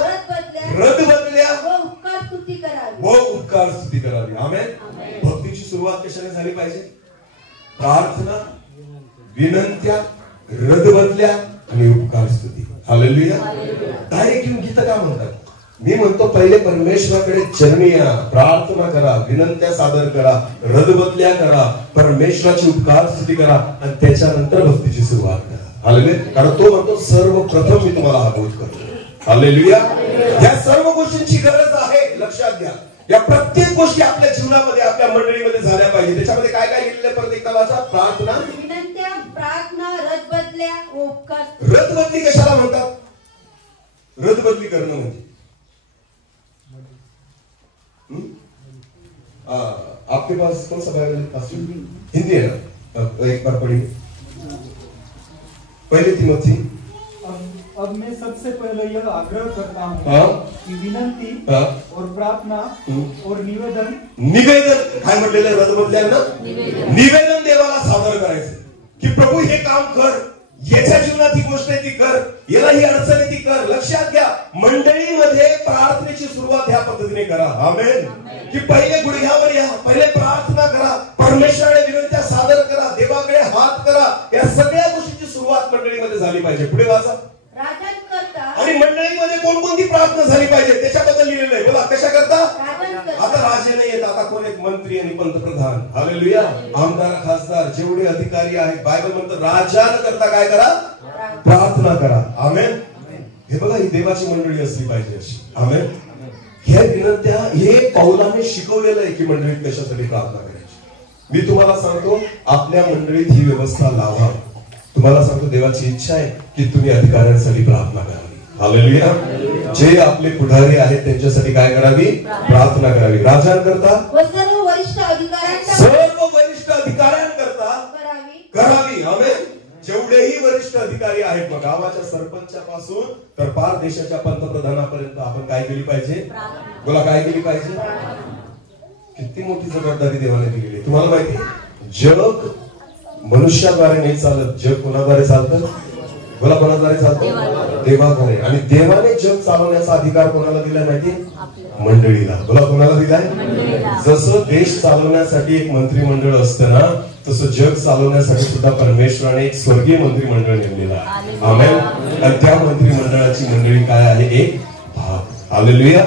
रदबदल्या व उपकार स्तुती करावी. आमेन. भक्तीची सुरुवात कशाने झाली पाहिजे? प्रार्थना, विनंत्या, रदबदल्या आणि उपकार स्तुती. हालेलुया. डायरेक्ट येऊन गीत का म्हणतात? मी म्हणतो पहिले परमेश्वराकडे चरणी या, प्रार्थना करा, विनंत्या सादर करा, रदबदल्या करा, परमेश्वराची उपकार स्तुती करा आणि त्याच्यानंतर भक्तीची सुरुवात करा. हालेलुया. कारण तो म्हणतो सर्वप्रथम मी तुम्हाला हा बोध करतो. हालेलुया. या सर्व गोष्टींची गरज आहे. लक्षात घ्या, या प्रत्येक गोष्टी आपल्या जीवनामध्ये, आपल्या मंडळीमध्ये झाल्या पाहिजे. त्याच्यामध्ये काय काय लिहिलेलं? परत एकदा वाचा. प्रार्थना, विनंत्या, प्रार्थना, रदबदल्या, उपकार. रदबदली कशाला म्हणतात? रदबदली करणं म्हणजे आपके पास कौन सा बाइबल? हिंदी है ना? एक बार पढ़िए. पहले तिमोथी. अब मैं सबसे पहले यह आग्रह करता हूँ कि विनंती और प्रार्थना और निवेदन काय म्हटलेलं? रदबदल्यांना निवेदन देवाला सादर करायचं की प्रभू हे काम कर, याच्या जीवनात ही गोष्ट आहे ती कर, याला ही अडचण आहे ती कर. लक्षात घ्या, मंडळीमध्ये प्रार्थनेची सुरुवात ह्या पद्धतीने करा. आमेन. की पहिले गुडघ्यावर या, पहिले प्रार्थना करा, परमेश्वराकडे विनंत्या सादर करा, देवाकडे हात करा. या सगळ्या गोष्टींची सुरुवात मंडळीमध्ये झाली पाहिजे. पुढे वाचा. आणि मंडळीमध्ये कोणकोणती प्रार्थना झाली पाहिजे त्याच्याबद्दल लिहिलेलं आहे. बोला, कशा करता? आता राजे नाही येत, आता कोण एक मंत्री आणि पंतप्रधान. हालेलुया. आमदार, खासदार, जेवढे अधिकारी आहेत, बायबल म्हणतं राजानं करता काय करा? प्रार्थना करा. आमेन. हे बघा, ही देवाची मंडळी असली पाहिजे अशी. आमेन. हे विनंत्या हे पौलाने शिकवलेलं आहे की मंडळीत कशासाठी प्रार्थना करायची. मी तुम्हाला सांगतो, आपल्या मंडळीत ही व्यवस्था लावा. तुम्हाला सांगतो, देवाची इच्छा आहे की तुम्ही अधिकाऱ्यांसाठी प्रार्थना करावी. हालेलुया. जे आपले पुढारी आहेत त्यांच्यासाठी काय करावी? प्रार्थना करावी. राजांकरता, सर्व वरिष्ठ अधिकाऱ्यांकरता करावी. आमेन. जेवढेही वरिष्ठ अधिकारी आहेत, मग गावाच्या सरपंचापासून तर पार देशाच्या पंतप्रधानापर्यंत आपण काय केली पाहिजे? बोला, काय केली पाहिजे? किती मोठी जबाबदारी देवाने दिलेली आहे. तुम्हाला माहिती आहे, जग मनुष्याद्वारे नाही चालत, जग कोणाद्वारे चालतं? बोला, कोणाद्वारे चालतं? देवाद्वारे. आणि देवाने जग चालवण्याचा अधिकार कोणाला दिलाय माहिती? मंडळीला. बोला, कोणाला दिलाय? जसं देश चालवण्यासाठी एक मंत्रिमंडळ असतं ना, तसं जग चालवण्यासाठी सुद्धा परमेश्वराने एक स्वर्गीय मंत्रिमंडळ नेमलेलं आहे. आमेन. आणि त्या मंत्रिमंडळाची मंडळी काय आहे? एक भाग. हालेलुया.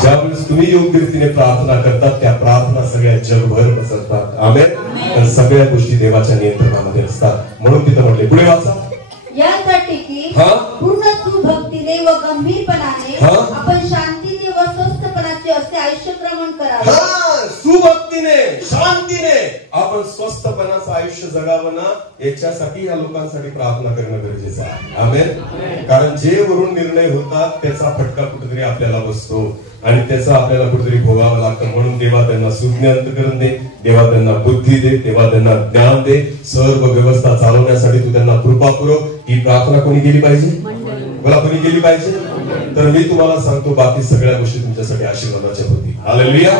ज्यावेळेस तुम्ही योग्य रीतीने प्रार्थना करतात, त्या प्रार्थना सगळ्या जगभर पसरतात. आमेन. सगळ्या गोष्टी देवाच्या नियंत्रणामध्ये असतात. म्हणून तिथं म्हटले, पुढे वाचा, यासाठी की पूर्ण सुभक्तीने व गंभीरपणाने आपण शांतीने व स्वस्थपणाचे असे आयुष्य क्रमण करावे. सुभक्तीने, शांतीने आपण स्वस्थपणाचं आयुष्य जगावं ना, याच्यासाठी या लोकांसाठी प्रार्थना करणं गरजेचं आहे. आमेन. कारण जे वरून निर्णय होतात त्याचा फटका कुठेतरी आपल्याला बसतो आणि त्याचा आपल्याला कुठेतरी भोगावं लागतं. म्हणून देवा त्यांना सुज्ञ अंतःकरण दे, देवा त्यांना बुद्धी दे, देवा त्यांना ज्ञान दे. सर्व व्यवस्था चालवण्यासाठी तू त्यांना कृपा पुरव. ही प्रार्थना कोणी केली पाहिजे? मला कोणी केली पाहिजे? तर मी तुम्हाला सांगतो, बाकी सगळ्या गोष्टी तुमच्यासाठी आशीर्वादाच्या होती. हालेलुया.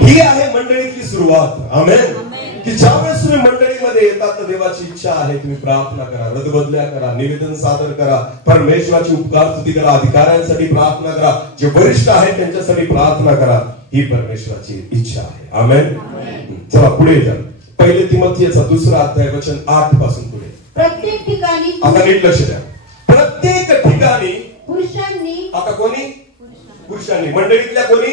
ही आहे मंडळीची सुरुवात. आमेन. की ज्यावेळेस तुम्ही मंडळीमध्ये येतात तर देवाची इच्छा आहे तुम्ही प्रार्थना करा, रदबदल्या करा, निवेदन सादर करा, परमेश्वराची उपकार स्तुती करा, अधिकाऱ्यांसाठी प्रार्थना करा, जे वरिष्ठ आहेत त्यांच्यासाठी प्रार्थना करा. ही परमेश्वराची इच्छा आहे. आमेन. चला पुढे जा. पहिले तिमोथेचा 2 अध्याय वचन 8 पासून पुढे. प्रत्येक ठिकाणी, आता नीट लक्ष द्या, प्रत्येक ठिकाणी पुरुषांनी, आता कोणी? पुरुषांनी. मंडळीतल्या कोणी?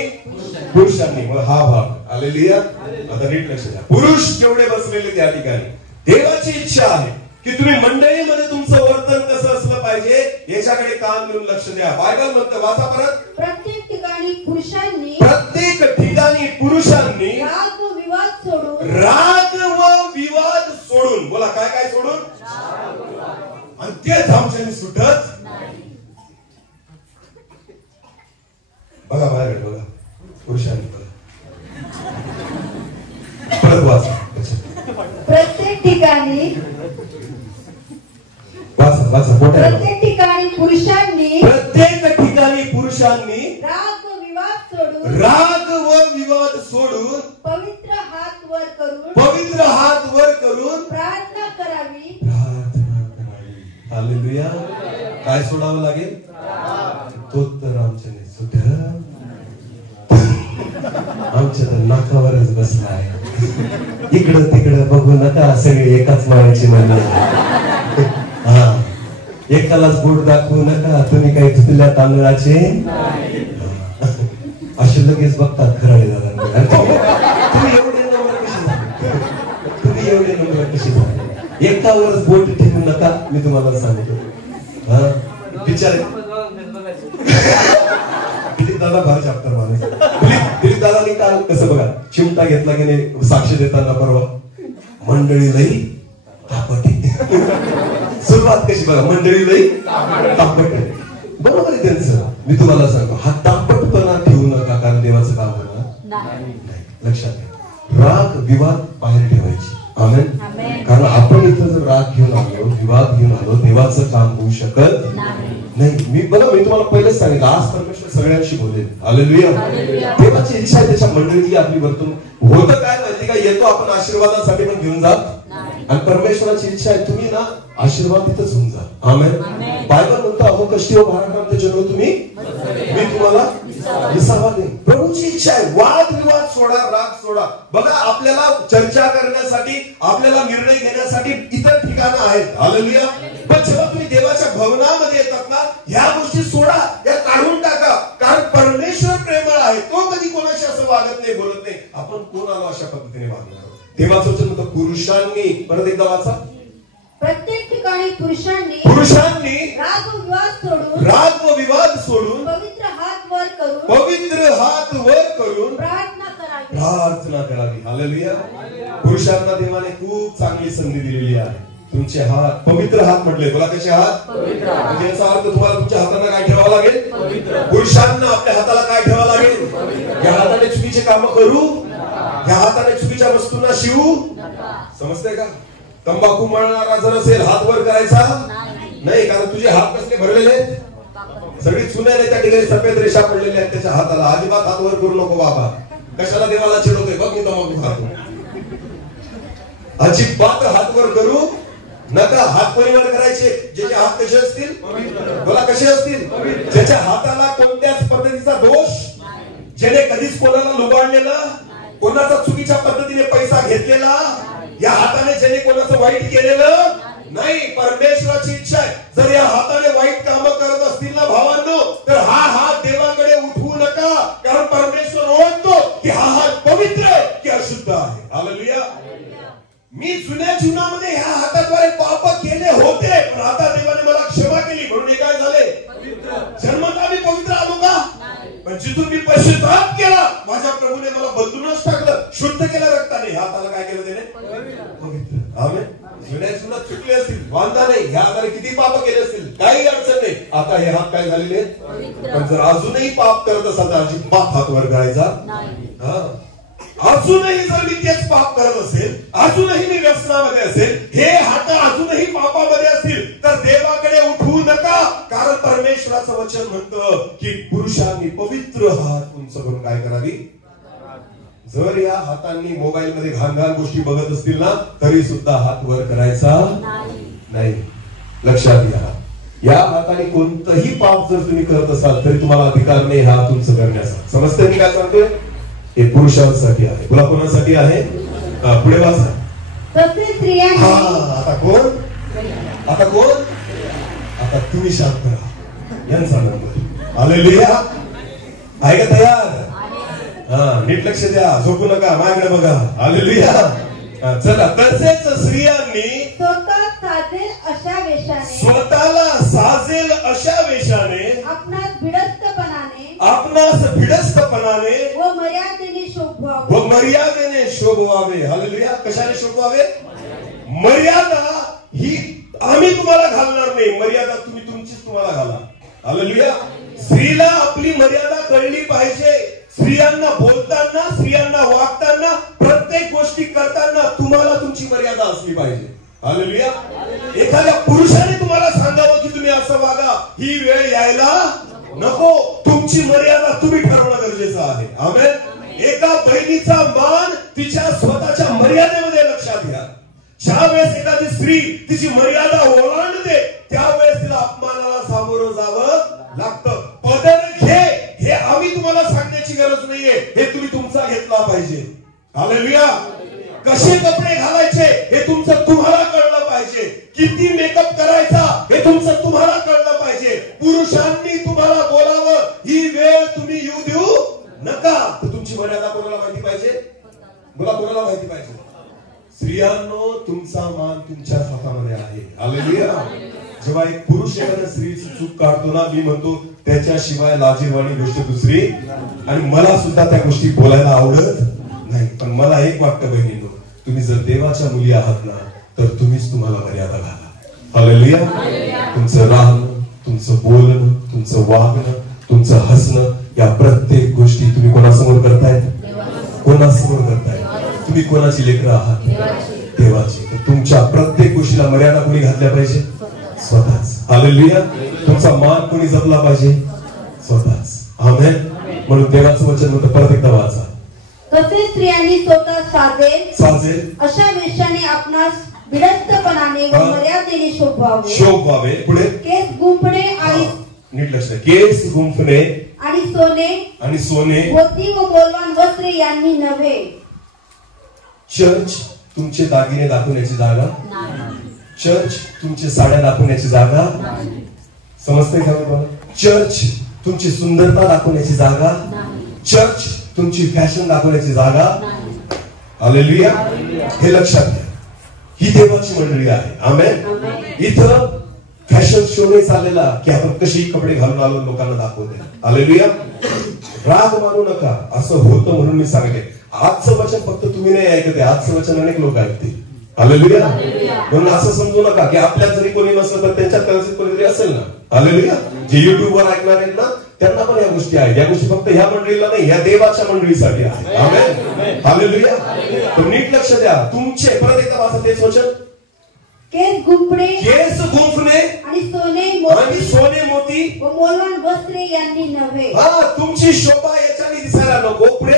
पुरुषांनी. मग हा भाग. हालेलुया. आता नीट लक्ष द्या. पुरुष जेवढे बसलेले त्या ठिकाणी देवाची इच्छा आहे की तुम्ही मंडळीमध्ये तुमचं वर्तन कसं असलं पाहिजे याच्याकडे कान देऊन लक्ष द्या. बायबल म्हणतं, वाचा परत. प्रत्येक ठिकाणी पुरुषांनी, प्रत्येक ठिकाणी पुरुषांनी राग व विवाद सोडून, राग व विवाद सोडून. बोला, काय काय सोडून? आणि तेच आमच्याने सुटत. बघा माझ्याकडे, बघा पुरुषांनी. बघा परत वाचा. प्रत्येक ठिकाणी, वाचा वाचा. प्रत्येक ठिकाणी पुरुषांनी, प्रत्येक ठिकाणी पुरुषांनी राग व विवाद सोडून, राग व विवाद सोडून पवित्र हात वर करून, पवित्र हात वर करून प्रार्थना करावी. प्रार्थना करावी. हालेलुया. काय सोडावं लागेल? तो तर आमच्याने सुट, आमच्या तर नाकावरच बसलाय. इकडं तिकडं बघू नका, सगळे एकाच मायाची म्हणा. हा, एकालाच बोट दाखवू नका, तुम्ही काही तुटल्या तांदळाचे असे लगेच बघतात खराडे दादा. तुम्ही एवढे नंबर कशी झाले? तुम्ही एवढे नंबर कशी झाले? एकावरच बोट ठेवू नका, मी तुम्हाला सांगतो. हा, बिचारे दिलीप दादा फार चाप्टर माणूस. दिलीप दादानी काल कसं बघा चिमटा घेतला की नाही साक्ष देताना परवा, मंडळी लई तापट. सुरुवात कशी बघा, मंडळी लई तापट. बरोबर आहे त्यांचं. मी तुम्हाला सांगतो, हा तापटपणा ठेवू नका, कारण देवाचं काम करणार नाही. लक्षात घ्या, राग विवाद बाहेर ठेवायची. आमेन. कारण आपण इथं जर राग घेऊन आलो, विवाद घेऊन आलो, देवाचं काम होऊ शकत नाही. मी तुम्हाला पहिलेच सांगितलं, आज परमेश्वर सगळ्यांशी बोलेल. हालेलुया. देवाची इच्छा आहे त्याच्या मंडळीची आपली वर्तन होतं. काय माहिती का, येतो आपण आशीर्वादासाठी पण घेऊन जात, आणि परमेश्वराची इच्छा आहे तुम्ही ना आशीर्वाद तिथंच होऊन जा. आमेन. बायबल म्हणतो, अहो कष्टी व भाराक्रांत जन तुम्ही, मी तुम्हाला विसावा देईन. प्रभूची इच्छा आहे, वाद विवाद सोडा, राग सोडा. बघा, आपल्याला चर्चा करण्यासाठी, आपल्याला निर्णय घेण्यासाठी इतर ठिकाणं आहेत. हालेलुया. पण जेव्हा तुम्ही देवाच्या भवनामध्ये येतात ना, ह्या गोष्टी सोडा, या काढून टाका. कारण परमेश्वर प्रेमळ आहे, तो कधी कोणाशी असं वागत नाही, बोलत नाही. आपण कोणाला अशा पद्धतीने वागणार? देवाचं वचन म्हणतं, पुरुषांनी. परत एकदा वाचा. प्रत्येक ठिकाणी पुरुषांनी, पुरुषांनी राग व विवाद सोडून, राग व विवाद सोडून पवित्र हात वर करून, पवित्र हात वर करून प्रार्थना करावी. प्रार्थना करावी. हालेलुया. पुरुषांना देवाने खूप चांगली संधी दिलेली आहे. तुमचे हात पवित्र हात म्हटले. बोला, कसे हात? म्हणजे याचा अर्थ तुम्हाला तुमच्या हाताला काय ठेवावं लागेल? पुरुषांना आपल्या हाताला काय ठेवावं लागेल? या हाताने चुकीचे काम करू, या हाताने चुकीच्या वस्तूंना शिवू. समजते का? तंबाखू मळणारा जर असेल, हात वर करायचा नाही, कारण तुझे हात कसले भरलेले आहेत, सगळी चुन्याने त्या ठिकाणी सफेद रेषा पडलेल्या आहेत त्याच्या हाताला. अजिबात हात वर करू नको बाबा. कशाला देवाला चिडवतोय? बघ, मी तंबाखू खातो. अजिबात हात वर करू नका हात परिवार करायचे. ज्याचे हात कसे असतील, बोला कसे असतील, ज्याच्या हाताला कोणत्याच पद्धतीचा दोष, ज्याने कधीच कोणाला लुबाडलेलं, कोणाचा चुकीच्या पद्धतीने पैसा घेतलेला, या हाताने ज्याने कोणाचं वाईट केलेलं नाही. परमेश्वराची इच्छा आहे, जर या हाताने वाईट कामं करत असतील ना भावांनो, तर हा हात देवाकडे उठवू नका. कारण परमेश्वर ओळखतो की हा हात पवित्र आहे की अशुद्ध आहे. हालेलुया. मी जुन्या जीवनामध्ये ह्या हाताद्वारे पाप केले होते, पण आता देवाने मला क्षमा केली म्हणून हे काय झाले, जन्मता मी पवित्र आलो का? पण जिथून मी पश्चाताप केला, माझ्या प्रभूने मला बदलूनच टाकलं, शुद्ध केलं रक्ताने. हाताला काय केलं त्याने, पवित्र. आमेन. जुन्या जीवनात चुकले असतील, वांधा नाही, ह्या हाताने किती पाप केले असतील, काही अडचण नाही. आता हे हात काय झालेले, पण जर अजूनही पाप करत असाल तर अजिबात हात वर करायचा. अजूनही जर मी तेच पाप करत असेल, अजूनही मी व्यसनामध्ये असेल, हे हात अजूनही पापामध्ये असतील, तर देवाकडे उठवू नका. कारण परमेश्वराचं वचन म्हणतं की पुरुषांनी पवित्र हात उंच करून काय करावी. जर या हातांनी मोबाईल मध्ये घाण घाण गोष्टी बघत असतील ना, तरी सुद्धा हात वर करायचा नाही. लक्षात घ्या, या हाताने कोणतंही पाप जर तुम्ही करत असाल तरी तुम्हाला अधिकार नाही हात उंच करण्याचा. समजते मी काय सांगतोय? हे पुरुषांसाठी आहे. तुला कोणासाठी आहे? पुढे वाचा. आता कोण, आता कोण, आता तुम्ही शांत राहा. यांचा नंबर. हालेलुया. आहे का तयार? नीट लक्ष द्या, झोपू नका, माझ्याकडे बघा. हालेलुया. चला. तसेच स्त्रियांनी स्वतःला साजेल अशा वेशाने आपणास भिडस्तपणाने व मर्यादेने शोभवावे. हालेलुया. कशाने शोभवावे? मर्यादा ही आम्ही तुम्हाला घालणार नाही, मर्यादा तुम्ही तुमचीच तुम्हाला घाला. हालेलुया. स्त्रीला आपली मर्यादा कळली पाहिजे. स्त्रियांना बोलताना, स्त्रियांना वागताना, प्रत्येक गोष्टी करताना तुम्हाला तुमची मर्यादा असली पाहिजे. हालेलुया. एखाद्या पुरुषाने तुम्हाला सांगावं की तुम्ही असं वागा, ही वेळ यायला नको. तुमची मर्यादा तुम्ही ठरवणं गरजेचं आहे. आमेन. एका बहिणीचा मान तिच्या स्वतःच्या मर्यादेमध्ये लक्षात घ्या. ज्या वेळेस एखादी स्त्री तिची मर्यादा ओलांडते, त्यावेळेस तिला अपमानाला सामोरं जावं लागतं. पदर घे हे आम्ही तुम्हाला सांगण्याची गरज नाहीये, हे तुम्ही तुमचा घेतला पाहिजे. हालेलुया. कसे कपडे घालायचे हे तुमचं तुम्हाला कळलं पाहिजे. किती मेकअप करायचा हे तुमचं तुम्हाला कळलं पाहिजे. पुरुषांनी तुम्हाला बोलावं, ही वेळ तुम्ही येऊ देऊ नका. तर तुमची मर्यादा कोणाला माहिती पाहिजे? बोला, कोणाला माहिती पाहिजे? स्त्रियांनो, तुमचा मान तुमच्या हातामध्ये आहे. हालेलुया. जेव्हा एक पुरुष एखाद्या स्त्रीची चूक काढतो ना, मी म्हणतो त्याच्याशिवाय लाजिरवाणी गोष्ट दुसरी. आणि मला सुद्धा त्या गोष्टी बोलायला आवडत नाही. पण मला एक वाटतं बहिणींनो, तुम्ही जर देवाच्या मुली आहात ना, तर तुम्हीच तुम्हाला मर्यादा घाला. हालेलुया. तुमचं राहणं, तुमचं बोलणं, तुमचं वागणं, तुमचं हसणं, या प्रत्येक गोष्टी तुम्ही कोणासमोर करताय? कोणासमोर करताय? तुम्ही कोणाची लेकरं आहात? देवाची. तर तुमच्या प्रत्येक गोष्टीला मर्यादा कोणी घातल्या पाहिजे? स्वतःच. हालेलुया. तुमचा मान कोणी जपला पाहिजे? स्वतःच. आमेन. म्हणून देवाचं वचन म्हणतं, परत एकदा वाचा. तसेच स्त्रियांनी स्वतः साजेल अशा वेशाने आपणास भिडस्तपणाने व मर्यादेने शोभवावे. पुढे केस गुंफणे आणि नीट लक्ष द्या. केस गुंफणे आणि सोने मोती व मौल्यवान वस्त्रे यांनी नव्हे. चर्च तुमचे दागिने दाखवण्याची जागा, चर्च तुमचे साड्या दाखवण्याची जागा. समजते का मला? चर्च तुमची सुंदरता दाखवण्याची जागा, चर्च तुमची फॅशन दाखवण्याची जागा. हालेलुया. हे लक्षात घ्या. ही देवाची मंडळी आहे. आमेन. इथं फॅशन शो नाही चाललेला की आपण कशी कपडे घालून आलो लोकांना दाखवते. हालेलुया. राग मानू नका. असं होतं म्हणून मी सांगते. आजचं वचन फक्त तुम्ही नाही ऐकते, आजचं वचन अनेक लोक ऐकते. हालेलुया. म्हणून असं समजू नका की आपल्यात जरी कोणी नसलं तर त्यांच्यात कदाचित कोणीतरी असेल ना. हालेलुया. जे युट्यूबवर ऐकणार आहेत ना, त्यांना पण या गोष्टी आहेत. या गोष्टी फक्त ह्या मंडळीला नाही, या देवाच्या मंडळीसाठी आहे. आमेन. हालेलुया. तर नीट लक्ष द्या. तुमचे, परत एकदा वाचा तेच वचन. केस गुंफणे आणि सोने मोती व मौल्यवान वस्त्रे यांनी नव्हे. तुमची शोभा याच्याने दिसायला नको. पुढे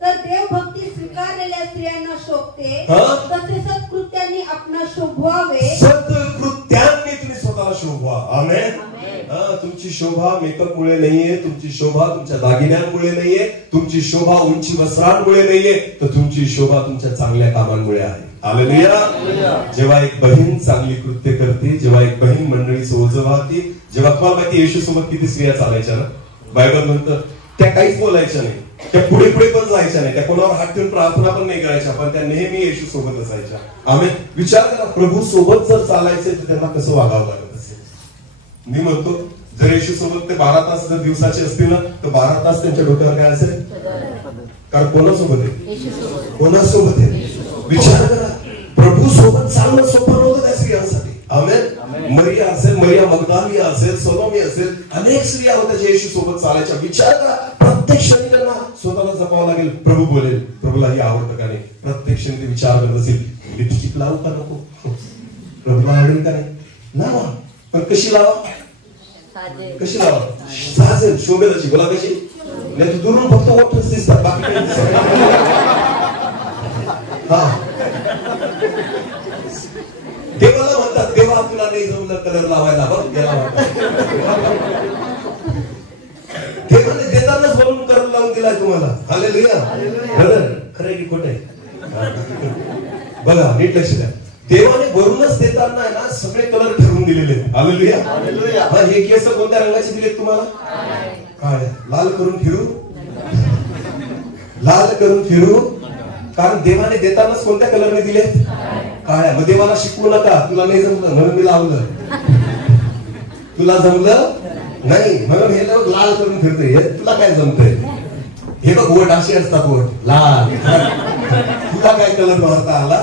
तर देवभक्ती स्वीकारलेल्या स्त्रियांना शोभते, तसे सत्कृत्यांनी आपणास शोभवावे. तुमची शोभा मेकअप मुळे नाहीये, तुमची शोभा तुमच्या दागिन्यांमुळे नाहीये, तुमची शोभा उंची वस्त्रांमुळे नाहीये, तर तुमची शोभा तुमच्या चांगल्या कामांमुळे आहे. हालेलुया. जेव्हा एक बहीण चांगली कृत्य करते, जेव्हा एक बहीण मंडळीचं ओझं वाहते, जेव्हा तुम्हाला माहिती येशू सोबत किती स्त्रिया चालायच्या ना, बायबल म्हणतं त्या काहीच बोलायच्या नाही, त्या पुढे पुढे पण जायच्या नाही, त्या कोणावर हात ठेवून प्रार्थना पण नाही करायच्या, पण त्या नेहमी येशू सोबत असायच्या. आम्ही विचार करा, प्रभू सोबत जर चालायचे तर त्यांना कसं वागावं लागत असेल. मी म्हणतो जर येशू सोबत ते 12 तास जर दिवसाचे असतील ना, तर 12 तास त्यांच्या डोक्यावर काय असेल, कारण कोणासोबत आहे, कोणासोबत आहे. विचार करा, प्रभू सोबत चालणं सोपं नव्हतं त्या स्त्रियांसाठी. आमेन. मरिया असेल, मरिया मगदलिनी असेल, सोलोमी असेल, अनेक स्त्रिया होत्या जे येशू सोबत चालायच्या. विचार करा, प्रत्येक क्षणी त्यांना स्वतःला जपावं लागेल. प्रभू बोलेल, प्रभूलाही आवडतं का नाही, प्रत्येक क्षणी ते विचार करत असेल, लिपस्टिक लावू का नको, प्रभूला आवडेल का नाही, लावा. पण कशी लावा, कशी लावा, साजेल, शोभेल अशी. बोला कशी, नाही तू दुरून फक्त ओठच दिसतात, बाकी काही दिसत नाही. देवाला म्हणतात, देवा तुला नाही जमलं कलर लावायला, बघ त्याला म्हणतात. देवाने देतानाच म्हणून कलर लावून दिलाय तुम्हाला. हालेलुया. खरं की खोटं आहे, बघा नीट लक्ष द्या. देवाने भरूनच देताना ना सगळे कलर ठरवून दिलेले. हालेलुया. हे केस कोणत्या रंगाचे दिलेत तुम्हाला, काळ्या. लाल करून फिरू, लाल करून फिरू, कारण देवाने देतानाच कोणत्या कलरने दिले, काळ्या. मग देवाला शिकवू नका, तुला नाही जमलं म्हणून मी लावलं, तुला जमलं नाही म्हणून हे लोक लाल करून फिरतोय. तुला काय जमतंय, हे बघ वोट असे असतात, वोट लाल. तुला काय कलर मारता आला.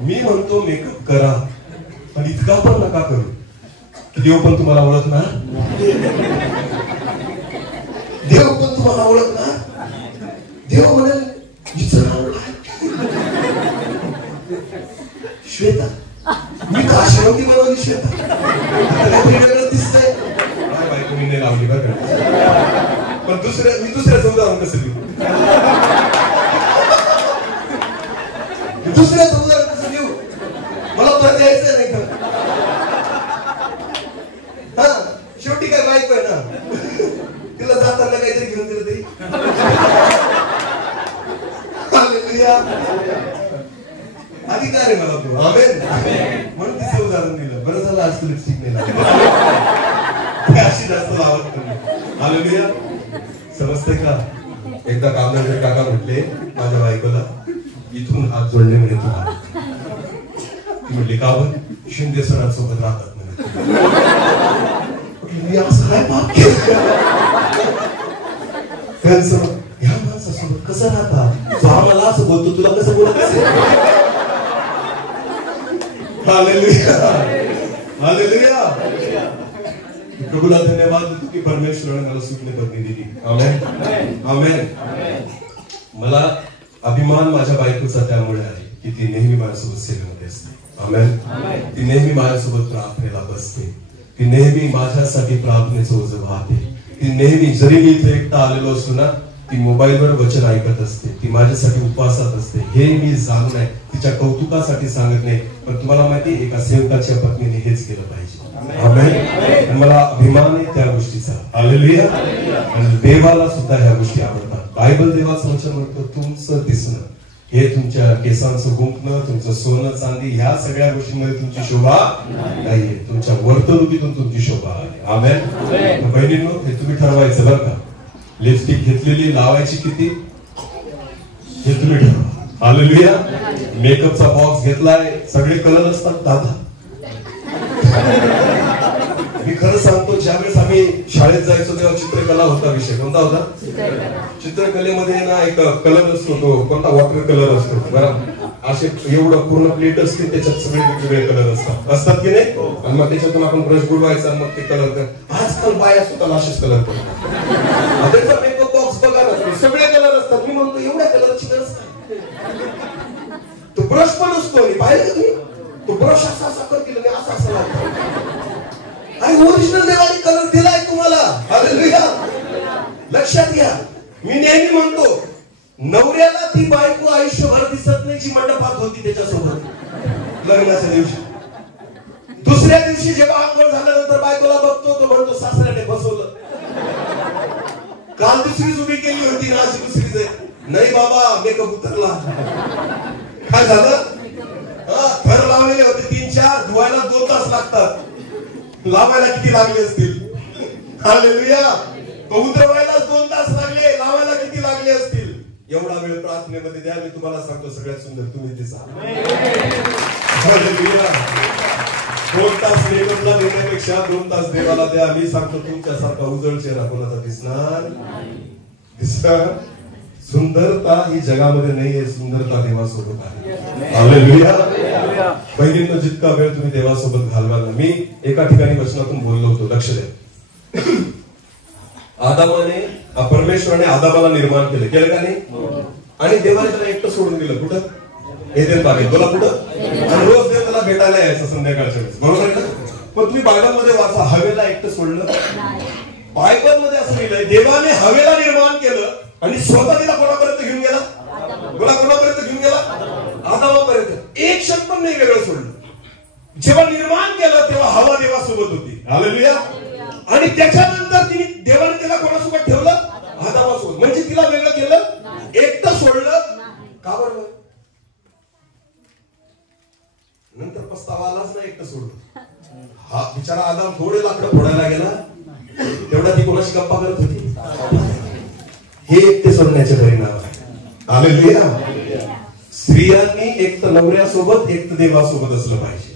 मी म्हणतो मेकअप करा, पण इतका पण नका करू की देव पण तुम्हाला ओळखणार, देव पण तुम्हाला ओळखणार. देव म्हणेल हिचं नाव काय, श्वेता, मी का शेवटी बनवली श्वेता, वेगळं दिसतंय. बायको मी नाही लावली बरं, पण मी दुसऱ्याचं उदाहरण कसं देऊ, दुसऱ्याचं उदाहरण कसं देऊ, मला तर द्यायचं नाही का. हा शेवटी काय बायको आहे ना, तिला जाताना काहीतरी घेऊन दिलं तरी. अधिकार आहे मला तो. आमेन. म्हणून तिचं उदाहरण दिलं. बरं झालं आज तू लिपस्टिक नाही लावली, अशी जास्त लावत नाही. हालेलुया. समजते का. एकदा कामनगर काका म्हटले माझ्या बायकोला, इथून हात जोडले म्हणे तुला. ती म्हटली का बरं, शिंदे सरांसोबत राहतात म्हणे. मी असं काय पाप केलं, ह्या माणसासोबत कसं राहतात, तो आम्हाला असं बोलतो, तुला कसं बोलत असेल. हालेलुया. हालेलुया. प्रभूला धन्यवाद देतो की परमेश्वराने मला सुटणे पत्नी दिली. आमेन. आमेन. मला अभिमान माझ्या बायकोचा त्यामुळे आहे की ती नेहमी माझ्यासोबत सेवेमध्ये असते. आमेन. ती नेहमी माझ्यासोबत प्रार्थनेला बसते, ती नेहमी माझ्यासाठी प्रार्थनेचं ओझं वाहते. ती नेहमी, जरी मी इथे एकटा आलेलो असतो ना, ती मोबाईलवर वचन ऐकत असते, ती माझ्यासाठी उपवासात असते. हे मी जाणून आहे, तिच्या कौतुकासाठी सांगत नाही, पण तुम्हाला माहिती एका सेवकाच्या पत्नीने हेच केलं पाहिजे. आमेन. मला अभिमान आहे त्या गोष्टीचा. हालेलुया. आणि देवाला सुद्धा ह्या गोष्टी आवडतात. बायबल देवाचं वचन म्हणतं, तुमचं दिसणं हे तुमच्या केसांचं गुंफणं, तुमचं सोनं चांदी, ह्या सगळ्या गोष्टींमध्ये तुमची शोभा नाहीये, तुमच्या वर्तणुकीतून तुमची शोभा आहे. आमेन. बहिणींनो, हे तुम्ही ठरवायचं बरं का. लिपस्टिक घेतलेली लावायची किती हे तुम्ही ठरवा. हालेलुया. मेकअपचा बॉक्स घेतलाय, सगळे कलर असतात दादा. मी खरं सांगतो, ज्यावेळेस आम्ही शाळेत जायचो तेव्हा चित्रकला होता विषय. कोणता होता, चित्रकलेमध्ये ना एक कलर असतो, तो कोणता वॉटर कलर असतो बरं, असे एवढं पूर्ण प्लेट असते, त्याच्यात सगळे वेगवेगळे कलर असतात की नाही. आणि मग त्याच्यातून आपण ब्रश बुडवायचा, मग ते कलर. आजकाल बाया स्वतःला असेच कलर करतात. त्याचा मेकअप बॉक्स बघा ना, सगळे कलर असतात. मी म्हणतो एवढ्या कलरची गरज नाही. तो ब्रश पण असतो, पाहिजे तुम्ही, तो ब्रश असा असा करतील आणि असा असा लागतो. आणि ओरिजिनल देवाने कलर दिलाय तुम्हाला. हालेलुया. लक्षात घ्या. मी नेहमी म्हणतो, नवऱ्याला ती बायको आयुष्यभर दिसत नाही जी मंडपात होती त्याच्यासोबत लग्नाच्या दिवशी. दुसऱ्या दिवशी जेव्हा आंघोळ झाल्यानंतर बायकोला बघतो तो म्हणतो सासऱ्याने बसवलं. काल दुसरीच उभी केली होती ना, अशी दुसरीच आहे. नाही बाबा मेकअप उतरला. काय झालं? थर लावलेले होते 3-4, धुवायला 2 तास लागतात. लावायला किती लागले असतील? हालेलुया. उतरवायला 2 तास लागले, लावायला किती लागले असतील? एवढा वेळ प्रार्थनेमध्ये द्या. मी तुम्हाला सांगतो सगळ्यात सुंदर तुम्ही दिसा. 2 तास मेकअपला देण्यापेक्षा 2 तास देवाला द्या. मी सांगतो तुमच्यासारखा उजळ चेहरा कोणाचा दिसणार. सुंदरता ही जगामध्ये नाहीये, सुंदरता देवासोबत आहे. हालेलुया. बहिणींनो, जितका वेळ तुम्ही देवासोबत घालवाल ना. मी एका ठिकाणी वचनातून बोललो होतो, लक्ष द्या. परमेश्वराने आदामाला निर्माण केलं का नाही? आणि देवाने त्याला एकटं सोडून दिलं. कुठं? एदेन बागेत. बोला कुठं? आणि रोज देव त्याला भेटायला यायचं संध्याकाळच्या वेळेस, बरोबर आहे ना? पण तुम्ही बायबलमध्ये वाचा, हवेला एकटं सोडलं. बायबलमध्ये असं लिहिलंय, देवाने हवेला निर्माण केलं आणि स्वतः तिला कोणापर्यंत घेऊन गेला? बोला कोणापर्यंत घेऊन गेला? आदामापर्यंत. एक क्षण पण नाही वेगळं सोडलं. जेव्हा निर्माण केलं तेव्हा हवा देवासोबत होती. हालेलुया. आणि त्याच्यानंतर देवाने तिला कोणासोबत ठेवलं? आदामासोबत. म्हणजे तिला वेगळं केलं, एकटं सोडलं. का बरं? नंतर पस्तावा आलाच ना एकटं सोडलं. हा बिचारा आदाम थोडे लाकडं फोडायला गेला, तेवढा ती कोणाशी गप्पा करत होती. हे एकटे सोडण्याचे परिणाम आहे. हालेलुया. स्त्रियांनी एक तर नवऱ्यासोबत, एक तर देवासोबत असलं पाहिजे.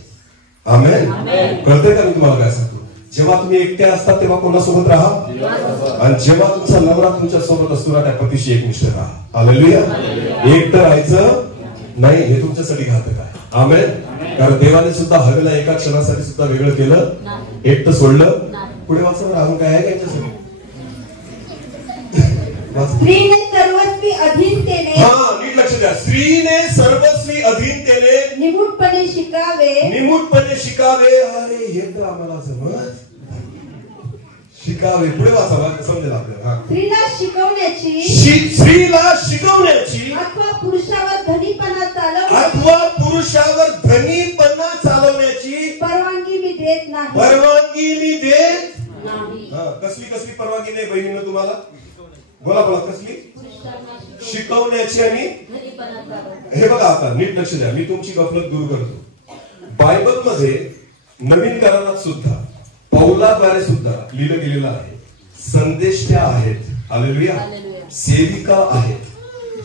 आमेन. कळतंय का मी तुम्हाला काय सांगतो? जेव्हा तुम्ही एकटे असता तेव्हा कोणासोबत राहा, आणि जेव्हा तुमचा नवरा तुमच्या सोबत असतो ना त्या पतीशी एकनिष्ठ राहा. हालेलुया. एकटं राहायचं नाही, हे तुमच्यासाठी घातक आहे. आमेन. कारण देवाने सुद्धा हवेला एका क्षणासाठी सुद्धा वेगळं केलं, एकटं सोडलं. पुढे वाचलं अजून काय आहे यांच्यासाठी? स्त्रीने सर्वस्वी अधीनतेने, नीट लक्ष द्या. स्त्रीने सर्वस्वी अधीनतेने निमूटपणे शिकावे. निमूटपणे शिकावे. अरे हे तर आम्हाला समज. शिकावे. पुढे वाचावा, समजेल आपल्याला. स्त्रीला शिकवण्याची, स्त्रीला शिकवण्याची अथवा पुरुषावर धनीपणा चालवण्याची परवानगी मी देत नाही. परवानगी मी देत नाही. कसली कसली परवानगी नाही बहिणीनं तुम्हाला? बोला बोला. कसली? शिकवण्याची आणि हे बघा. आता नीट लक्ष द्या. मी तुमची गफलत दूर करतो. बायबलमध्ये नवीन करारात सुद्धा पौलाद्वारे सुद्धा लिहिलं गेलेलं आहे, संदेष्टा आहेत. हालेलुया. सेविका आहेत,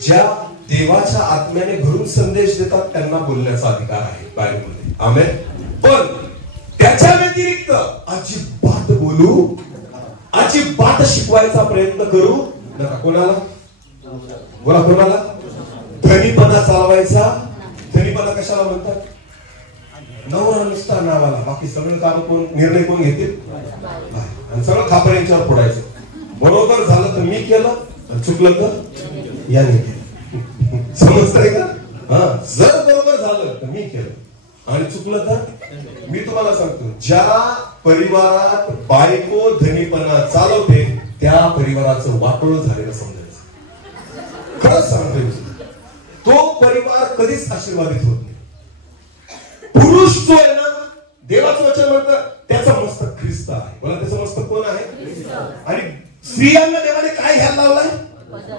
ज्या देवाच्या आत्म्याने भरून संदेश देतात, त्यांना बोलण्याचा अधिकार आहे बायबलमध्ये. आमेन. पण त्याच्या व्यतिरिक्त अजिबात बोलू, अजिबात शिकवायचा प्रयत्न करू नका. कोणाला? बोला कोणाला? धनीपणा चालवायचा. धनीपणा कशाला म्हणतात? नवरा नुसता नावाला, बाकी सगळं काम कोण, निर्णय कोण घेतील? आणि सगळं खापर यांच्यावर फोडायचं. बरोबर झालं तर मी केलं, चुकलं तर याने केलं. समजतंय का? जर बरोबर झालं तर मी केलं आणि चुकलं तर मी तुम्हाला सांगतो, ज्या परिवारात बायको धनीपणा चालवते त्या परिवाराचं वाटोळ झालेलं समजायचं. खरंच सांगतोय, तो परिवार कधीच आशीर्वादित होत नाही. पुरुष जो आहे ना, देवाचं वचन म्हणतं त्याचं मस्तक ख्रिस्त आहे. बोला त्याचं मस्तक कोण आहे? आणि स्त्रियांना देवाने काय घ्यायला लावलाय?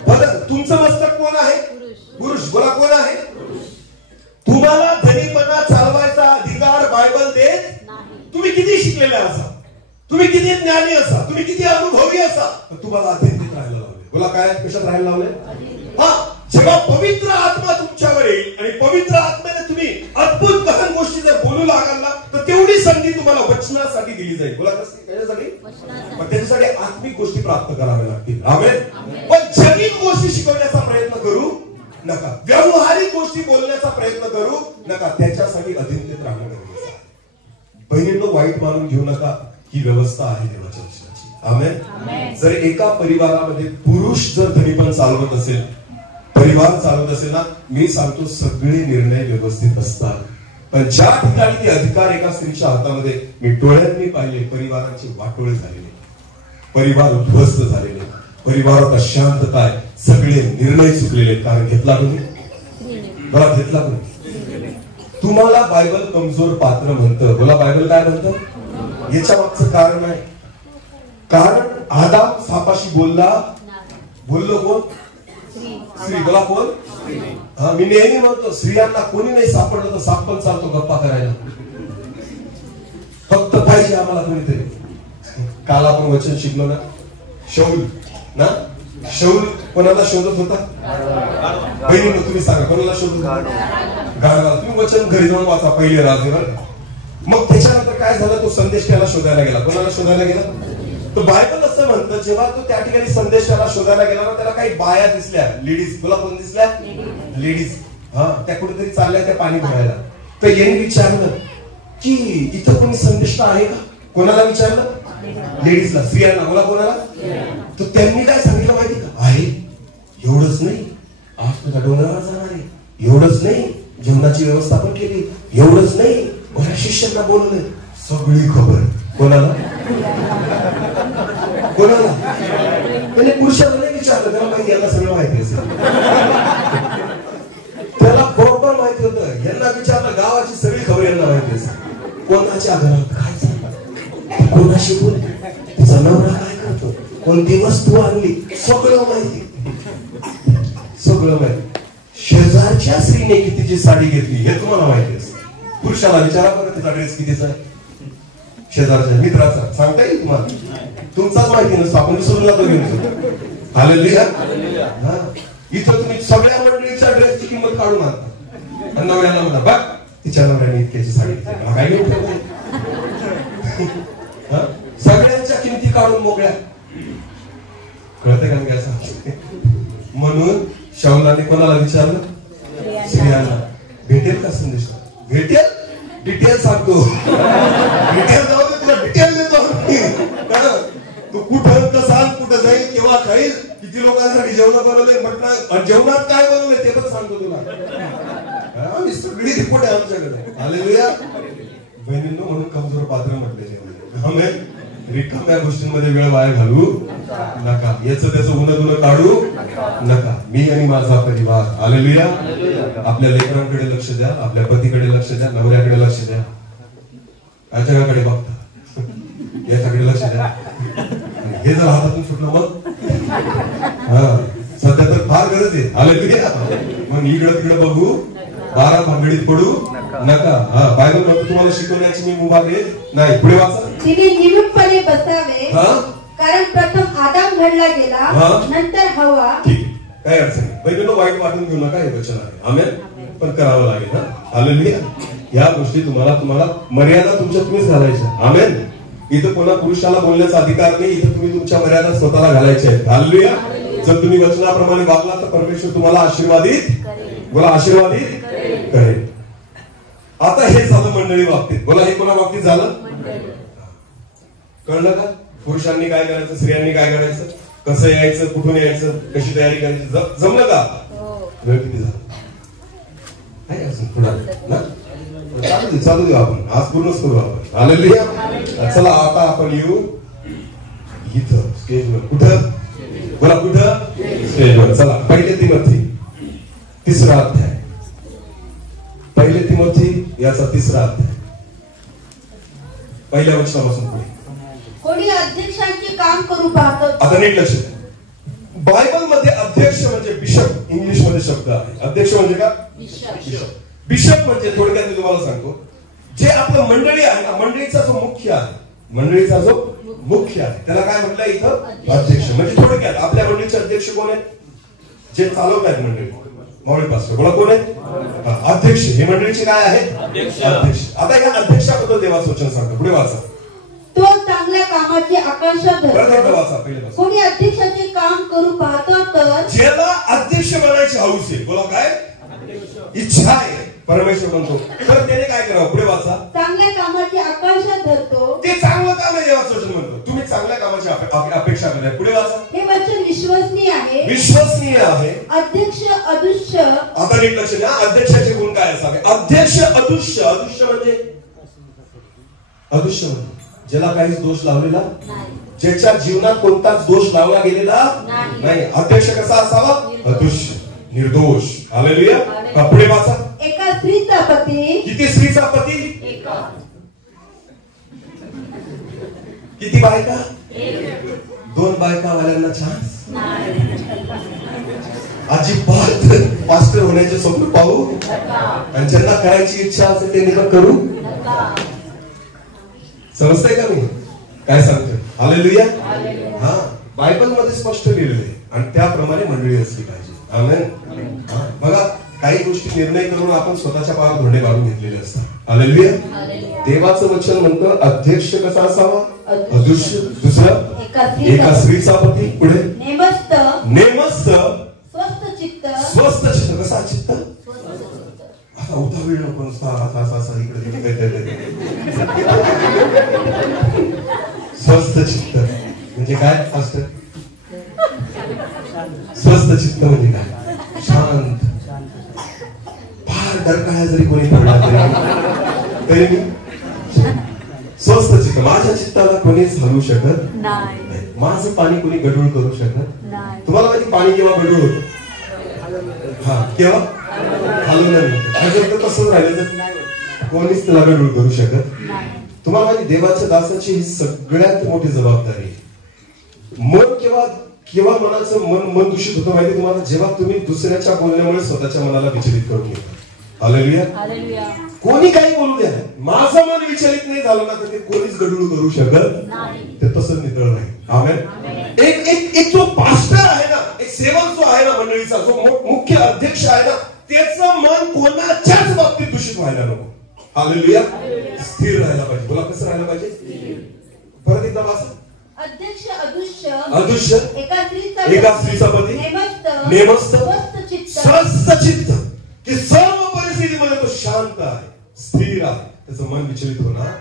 बदल. तुमचं मस्तक कोण आहे? पुरुष. बोला कोण आहे? तुम्हाला धनीपणा चालवायचा अधिकार बायबल देत. तुम्ही किती शिकलेले असा, तुम्ही किती ज्ञानी असा, तुम्ही किती अनुभवी असा, तुम्हाला अधीनतेत राहायला लावले. बोला काय? कशात राहायला लावले? जेव्हा पवित्र आत्मा तुमच्यावर येईल आणि पवित्र आत्म्याने तुम्ही अद्भुत महान गोष्टी जर बोलू लागाल ना, तर तेवढी संधी तुम्हाला वचनासाठी दिली जाईल. बोला कसं? त्याच्यासाठी. पण त्याच्यासाठी आत्मिक गोष्टी प्राप्त कराव्या लागतील. आमेन. पण जनिक गोष्टी शिकवण्याचा प्रयत्न करू नका, व्यावहारिक गोष्टी बोलण्याचा प्रयत्न करू नका. त्याच्यासाठी अधीनतेत राहणं गरजेचं आहे. बहिणींनो, वाईट मानून घेऊ नका, ही व्यवस्था आहे देवाच्या वचनाची. आमेन. जर एका परिवारामध्ये पुरुष जर धनीपण चालवत असेल, परिवार चालवत असेल ना, मी सांगतो सगळे निर्णय व्यवस्थित असतात. पण ज्या ठिकाणी ते अधिकार एका स्त्रीच्या हातामध्ये, मी डोळ्यांनी पाहिले परिवाराची वाटोळ झालेली, परिवार उद्ध्वस्त झालेले, परिवारात अशांतता आहे, सगळे निर्णय चुकलेले. कारण घेतला तुम्ही? बघा घेतला तुम्ही. तुम्हाला बायबल कमजोर पात्र म्हणतं. बोला बायबल काय म्हणतं? याच्या मागचं कारण आहे. कारण आदाम सापाशी बोललो कोण? स्त्री. बोला कोण? मी नेहमी म्हणतो स्त्रियांना कोणी नाही सापडलं तर साप पण चालतो गप्पा करायला. फक्त पाहिजे आम्हाला कोणीतरी. काल आपण वचन शिकलो ना, शौल कोणाला शोधत होता? बहिणीनं तुम्ही सांगा कोणाला शोधत होता? गाढवाला. तुम्ही वचन घरी जाऊन वाचा पहिले राजेवर. मग त्याच्यानंतर काय झालं? तो संदेश त्याला शोधायला गेला. कोणाला शोधायला गेला? तो बायबल असं म्हणतं जेव्हा तो त्या ठिकाणी संदेश त्याला शोधायला गेला ना, त्याला काही बाया दिसल्या, लेडीज. तुला कोण दिसल्या? लेडीज. त्या कुठेतरी चालल्या त्या पाणी भरायला. तर यांनी विचारलं की इथं कोणी संदेश आहे का? कोणाला विचारलं? लेडीजला, स्त्रियांना. बोला कोणाला? तर त्यांनी काय सांगितलं माहिती का? आहे. एवढंच नाही, आज तुझ्या डोंगरावर जाणार आहे. एवढंच नाही, जेवणाची व्यवस्था पण केली. एवढंच नाही, बऱ्या शिष्यांना बोलवलंय. सगळी खबर. कोणाला? त्याने पुरुषाला नाही विचारलं. त्याला माहिती, यांना सगळं माहिती असेल. त्याला बरोबर माहिती होतं. यांना विचारलं, गावाची सगळी खबर यांना माहिती असेल. कोणाच्या घरात काय चाललं, कोणाशी बोलते, तिचा नवरा काय करतो, कोणती वस्तू आणली, सगळं माहिती. शेजारच्या स्त्रीने कितीची साडी घेतली हे तुम्हाला माहिती असेल. पुरुषाला विचारा बरं तिचा ड्रेस कितीचा आहे. शेजारच्या मित्राचा सांगता येईल तुम्हाला? तुमचाच माहिती नसतो. आपण विसरून जातो घेऊन. हालेलुया. इथं तुम्ही सगळ्या मंडळीच्या ड्रेसची किंमत काढून आणता. नवऱ्याला म्हणा बघ तिच्या नवऱ्याने इतक्याची साडी घेतली. काय घेऊन सगळ्यांच्या किमती काढून मोकळ्या. कळते का मी असं? म्हणून शौलाने कोणाला विचारलं? स्त्रियांना. भेटेल का संदेश? भेटेल. डिटेल सांगतो. डिटेल जाऊ दे, तुला डिटेल देतो. तू कुठं कसा, कुठं जाईल, केव्हा खाईल, किती लोकांसाठी जेवण बनवलंय, म्हटलं जेवणात काय बनवलंय ते पण सांगतो तुला. सगळी रिपोर्ट आहे आमच्याकडे. हालेलुया. बहिणींनो, म्हणून कमजोर पात्र म्हटले. रिकाम्या गोष्टींमध्ये वेळ वाया घालू नका. याचं त्याचं उन्हा काढू नका. मी आणि माझा परिवार. हालेलुया. आपल्या लेकरांकडे लक्ष द्या, आपल्या पतीकडे लक्ष द्या, नवऱ्याकडे लक्ष द्या. जगाकडे बघता, याच्याकडे लक्ष द्या. हे जर हातातून सुटलं मग सध्या तर फार गरज आहे. हालेलुया. मग इकडं तिकडं बघू, बारा भांगडीत पडू नका. बायबल म्हणतो तुम्हाला शिकवण्याची मी मुभा देत नाही. पुढे वाचा. तिने निमूटपणे बसावे, कारण प्रथम आदाम घडला गेला, नंतर हवा. ठीक आहे, काय अडचण नाही. बहिणींनो, वाईट वाटून घेऊ नका. हे वचन आहे. आमेन. पण करावं लागेल. हालेलुया. या गोष्टी तुम्हाला मर्यादा तुमच्या तुम्हीच घालायच्या. आमेन. इथं कोणा पुरुषाला बोलण्याचा अधिकार नाही. इथं तुम्ही तुमच्या मर्यादा स्वतःला घालायच्या आहेत. हालेलुया. जर तुम्ही वचनाप्रमाणे वागला तर परमेश्वर तुम्हाला आशीर्वादित, बोला आशीर्वादित करेल. आता हे झालं मंडळी बाबतीत. बोला हे कोणा बाबतीत झालं? कळलं का? पुरुषांनी काय करायचं, स्त्रियांनी काय करायचं, कसं यायचं, कुठून यायचं, कशी तयारी करायची, जमलं का? वेळ किती झाला? चालू देऊ आपण. आज पूर्णच करू आपण. हालेलुया. चला आता आपण येऊ इथं स्टेजवर. कुठं? बोला कुठं? स्टेजवर. चला पहिले तिमोथी 3रा अध्याय. पहिले तिमोथी याचा 3रा अध्याय, पहिल्या वचनापासून पुढे. कोणी अध्यक्षांचे काम करू पाहतो. आता नीट लक्ष द्या. बायबल मध्ये अध्यक्ष म्हणजे बिशप इंग्लिश मध्ये शब्द आहे. अध्यक्ष म्हणजे का? बिशप म्हणजे थोडक्यात मी तुम्हाला सांगतो, जे आपलं मंडळी आहे ना, मंडळीचा जो मुख्य आहे, मंडळीचा जो मुख्य आहे त्याला काय म्हटलंय इथं? अध्यक्ष. म्हणजे थोडक्यात आपल्या मंडळीचे अध्यक्ष कोण आहेत? जे चालवतात मंडळी. मावळी पास्टर. बोला कोण आहे? अध्यक्ष. हे मंडळीचे काय आहे? अध्यक्ष. आता या अध्यक्षाबद्दल देवाचं वचन सांगतो. पुढे वाचा. तो चांगल्या कामाची आकांक्षा धरतो. कोणी अध्यक्षाचे काम करू पाहतो तर ज्याला अध्यक्ष बनायची हौस आहे, बोला काय इच्छा आहे, परमेश्वर म्हणतो, तर त्याने काय करावं? पुढे वाचा. चांगल्या कामाची आकांक्षा धरतो. ते चांगलं काम आहे. देवाचं वचन म्हणतो तुम्ही चांगल्या कामाची अपेक्षा करा. पुढे वाचा. हे वचन विश्वसनीय आहे. विश्वसनीय आहे. अध्यक्ष अदृश्य. आता नीट लक्ष द्या. अध्यक्षाचे गुण काय असावे? अध्यक्ष अदृश्य. अदृश्य म्हणजे ज्याला काहीच दोष लावलेला नाही, ज्याच्या जीवनात कोणताच दोष लावला गेलेला नाही. अध्यक्ष कसा असावा? अदृश्य, निर्दोष. हालेलुया. पुढे वाचा. एका स्त्रीचा पती किती स्त्रीचा पती? किती बायका? 2 बायका वाल्यांना चान्स अजिबात मास्टर होण्याचे स्वप्न पाहू आणि ज्यांना करायची इच्छा असेल त्यांनी पण करू. समजतंय का मी काय सांगतोय? हालेलुया. हा, बायबल मध्ये स्पष्ट लिहिलेलं आहे आणि त्याप्रमाणे मंडळी असली पाहिजे. आमेन. बघा, काही गोष्टी निर्णय करून आपण स्वतःच्या पायावर धोंडे काढून घेतलेले असतात. हालेलुया. देवाचं वचन म्हणतं अध्यक्ष कसा असावा? अदृश्य. दुसरं एका स्त्रीचा पती. पुढे नेमस्त. स्वस्थ चित्त. कसा चित्त? असा उतावीळ नको नुसता असा इकडे तिकडे. स्वस्थ चित्त म्हणजे काय असतं? स्वस्थ चित्त म्हणजे काय? शांत. फार डरकाळ्या जरी कोणी पडला तरी मी स्वस्थ चित्त. माझ्या चित्ताला कोणीच हलवू शकत नाही. माझं पाणी कोणी गढूळ करू शकत नाही. तुम्हाला माहिती पाणी केव्हा गढूळ होतं? हा, केव्हा? हलवल्यानंतर. तसंच राहिलं तर कोणीच त्याला गढूळ करू शकत. तुम्हाला माहिती देवाच्या दासाची ही सगळ्यात मोठी जबाबदारी आहे. मन केव्हा मनाचं मन दूषित होतं माहिती तुम्हाला? जेव्हा तुम्ही दुसऱ्याच्या बोलण्यामुळे स्वतःच्या मनाला विचलित करून घेता. हालेलुया. कोणी काही बोलू द्या, माझं मन विचलित नाही झालं ना तर ते कोणीच गढूळ करू शकत नाही. ते तसंच नितळ राहील. आमेन. एक जो पास्टर आहे ना, एक सेवक जो आहे ना मंडळीचा, जो मुख्य अध्यक्ष आहे ना, त्याचं मन कोणाच्याच बाबतीत दूषित व्हायला नको. हालेलुया. स्थिर राहायला पाहिजे. बोला, कसं राहायला पाहिजे? परत एकदा वाचा. अध्यक्ष अदृश्य. एका स्त्रीचा पती. नेमस्त. स्वस्थ चित्त. की सर्व परिस्थितीमध्ये तो शांत आहे, स्थिर आहे, त्याचं मन विचलित होणार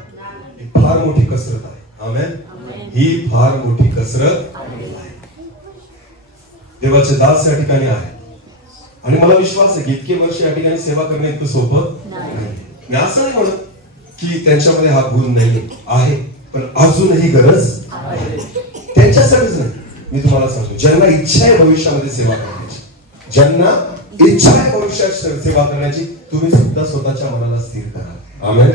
ही फार मोठी कसरत आहे. आमेन. ही फार मोठी कसरत आहे. देवाचे दास या ठिकाणी आहे आणि मला विश्वास आहे की इतके वर्ष या ठिकाणी सेवा करणे इतकं सोपं नाही. मी असं नाही म्हणत की त्यांच्यामध्ये हा गुण नाही आहे, पण अजूनही गरज आहे. त्यांच्यासाठीच नाही, मी तुम्हाला सांगतो, ज्यांना इच्छा आहे भविष्यामध्ये सेवा करण्याची, ज्यांना इच्छा आहे भविष्यात सेवा करण्याची, तुम्ही सुद्धा स्वतःच्या मनाला स्थिर करा. आमेन.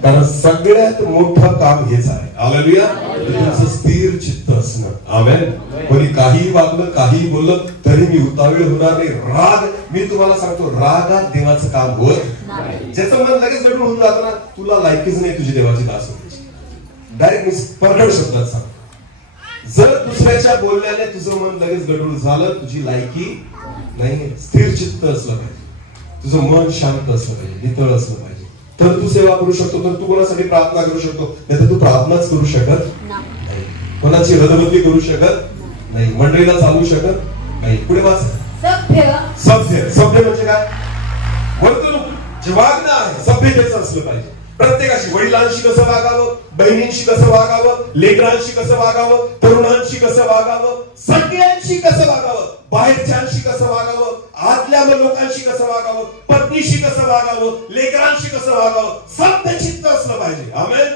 कारण सगळ्यात मोठं काम हेच आहे. हालेलुया. तुमचं स्थिर चित्त असणं. आमेन. कोणी काही वागलं, काही बोललं तरी मी उतावीळ होणार नाही. राग, मी तुम्हाला सांगतो, रागात देवाचं काम होत नाही. ज्याचं मन लगेच गढूळ होऊन जातं ना, तुला लायकीच नाही तुझी देवाची दास होण्याची. डायरेक्ट मी परगड शब्दात सांगतो, जर दुसऱ्याच्या बोलण्याने तुझं मन लगेच गढूळ झालं, तुझी लायकी नाही. स्थिर चित्त असलं पाहिजे, तुझं मन शांत असलं पाहिजे, नितळ असलं पाहिजे, तर तू सेवा करू शकतो, तर तू कोणासाठी प्रार्थना करू शकतो. नाही तर तू प्रार्थनाच करू शकत नाही, कोणाची हृदयवृत्ती करू शकत नाही, मंडळीला चालवू शकत नाही. पुढे वाच. सभ्य म्हणजे काय? वर्तणूक, जे वागणं आहे सभ्यतेचं असलं पाहिजे. प्रत्येकाशी, वडिलांशी कसं वागावं, बहिणींशी कसं वागावं, लेकरांशी कसं वागावं, तरुणांशी कसं वागावं, सगळ्यांशी कसं वागावं, बाहेरच्यांशी कसं वागावं, आतल्या लोकांशी कसं वागावं, पत्नीशी कसं वागावं, लेकरांशी कसं वागावं, सभ्य चित्त असलं पाहिजे. आमेन.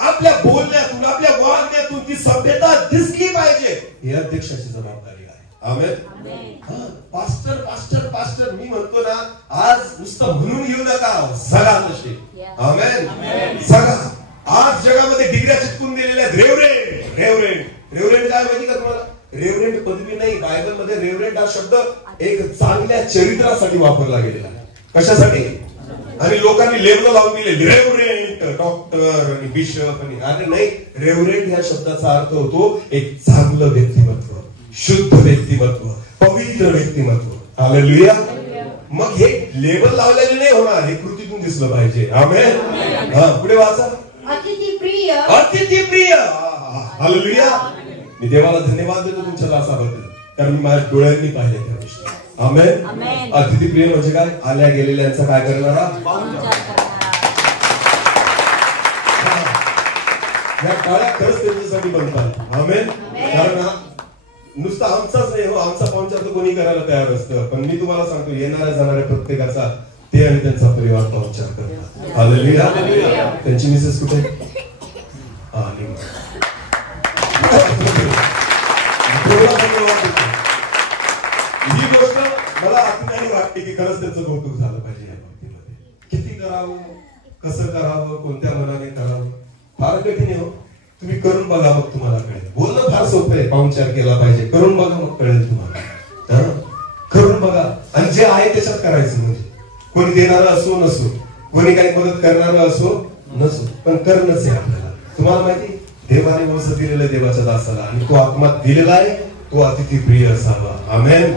आपल्या बोलण्यातून, आपल्या वागण्यातून ती सभ्यता दिसली पाहिजे. ही अध्यक्षाची जबाबदारी आहे. आमेन. पास्टर पास्टर पास्टर मी म्हणतो ना, आज नुसतं म्हणून येऊ नका, सगळा नसते. आमेन. सगळा. आज जगामध्ये डिग्र्या चिटकून दिलेल्या रेव्हरेंड. रेव्हरेंड काय माहिती का तुम्हाला? रेव्हरेंड पदवी नाही, बायबल मध्ये रेव्हरेंड हा शब्द एक चांगल्या चरित्रासाठी वापरला गेलेला. कशासाठी? आणि लोकांनी लेबल लावून दिले, रेव्हरेंड डॉक्टर आणि बिशप आणि. अरे नाही, रेव्हरेंड या शब्दाचा अर्थ होतो एक चांगलं व्यक्तिमत्व, शुद्ध व्यक्तिमत्व, पवित्र व्यक्तिमत्व. हालेलुया. मग हे लेबल लावलेले नाही होणार, हे कृतीतून दिसलं पाहिजे. आमेन. हा, पुढे वाचा. अतिथीप्रिय. हालेलुया. मी देवाला धन्यवाद देतो तुमच्या दासाबद्दल, कारण मी माझ्या डोळ्यांनी पाहिले त्या गोष्टी. आमेन. अतिथीप्रिय म्हणजे काय? आल्या गेलेल्यांचा काय करणारा? या काळात खरंच त्यांच्यासाठी बनतात. आमेन. कारण नुसतं आमचाच नाही हो, आमचा पाहुणचार तर कोणी करायला तयार असतं, पण मी तुम्हाला सांगतो, येणाऱ्या जाणाऱ्या प्रत्येकाचा ते आणि त्यांचा परिवार पाहुणचार करतात. हालेलुया. त्यांची मिसेस कुठे? ही गोष्ट मला आत्म्याने वाटते की खरंच त्यांचं कौतुक झालं पाहिजे या बाबतीमध्ये. किती करावं, कसं करावं, कोणत्या मनाने करावं, फार कठीण आहे हो. तुम्ही करून बघा, मग तुम्हाला कळेल. बोलणं फार सोपं आहे, पाहुणचार केला पाहिजे, करून बघा मग कळेल तुम्हाला. करून बघा आणि जे आहे त्याच्यात करायचं. म्हणजे कोणी देणारं असो नसो, कोणी काही मदत करणारं असो नसो, पण करणंच आहे आपल्याला. तुम्हाला माहिती, देवाने वस दिलेलं देवाच्या दासाला, आणि तो आत्मा दिलेला आहे, तो अतिथी प्रिय असावा. आमेन.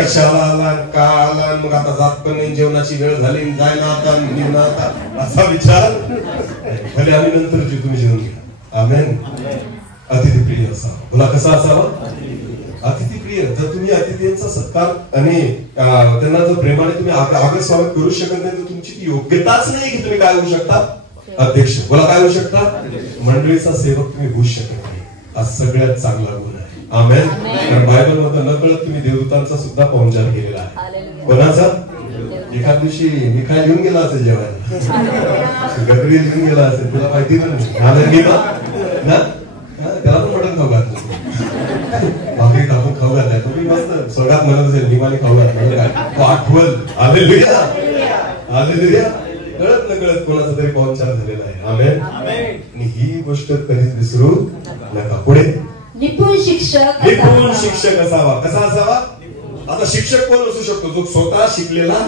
कशाला आला, का आला, मग आता जात पण नाही, जेवणाची वेळ झाली, जाय ना आता, निघ ना आता, असा विचार भले आम्ही नंतर तुम्ही जेवून घ्या. आमेन. अतिथी प्रिय असावा. बोला कसा असावा? अतिथी प्रिय. जर तुम्ही अतिथींचा सत्कार आणि त्यांना जर प्रेमाने तुम्ही आगर स्वागत करू शकत नाही, तर तुमची ती योग्यताच नाही की तुम्ही काय होऊ शकता? अध्यक्ष. बोला काय होऊ शकता? मंडळीचा सेवक तुम्ही होऊ शकत नाही. हा सगळ्यात चांगला गुण आहे. आमेन. कारण बायबल मध्ये नकळत तुम्ही देवदूतांचा सुद्धा पाहुणचार केलेला आहे. कोणाचा? एखाद दिवशी मी काय लिहून गेला असेल जेवायला, गडरी लिहून गेला असेल, तुला माहिती ना, त्याला पण मटण खाऊ घातलं, भाकरी टाकून खाऊ घातलाय. तुम्ही मस्त स्वर्गात म्हणत असेल निमाने खाऊ घातला, तो आठवल. Hallelujah, hallelujah. कळत न कळत कोणाचा तरी पाहुणचार झालेला आहे. आमेन. आणि ही गोष्ट कधीच विसरू नका. पुढे निपुण शिक्षक. निपुण शिक्षक असावा. कसा असावा? आता शिक्षक कोण असू शकतो? जो स्वतः शिकलेला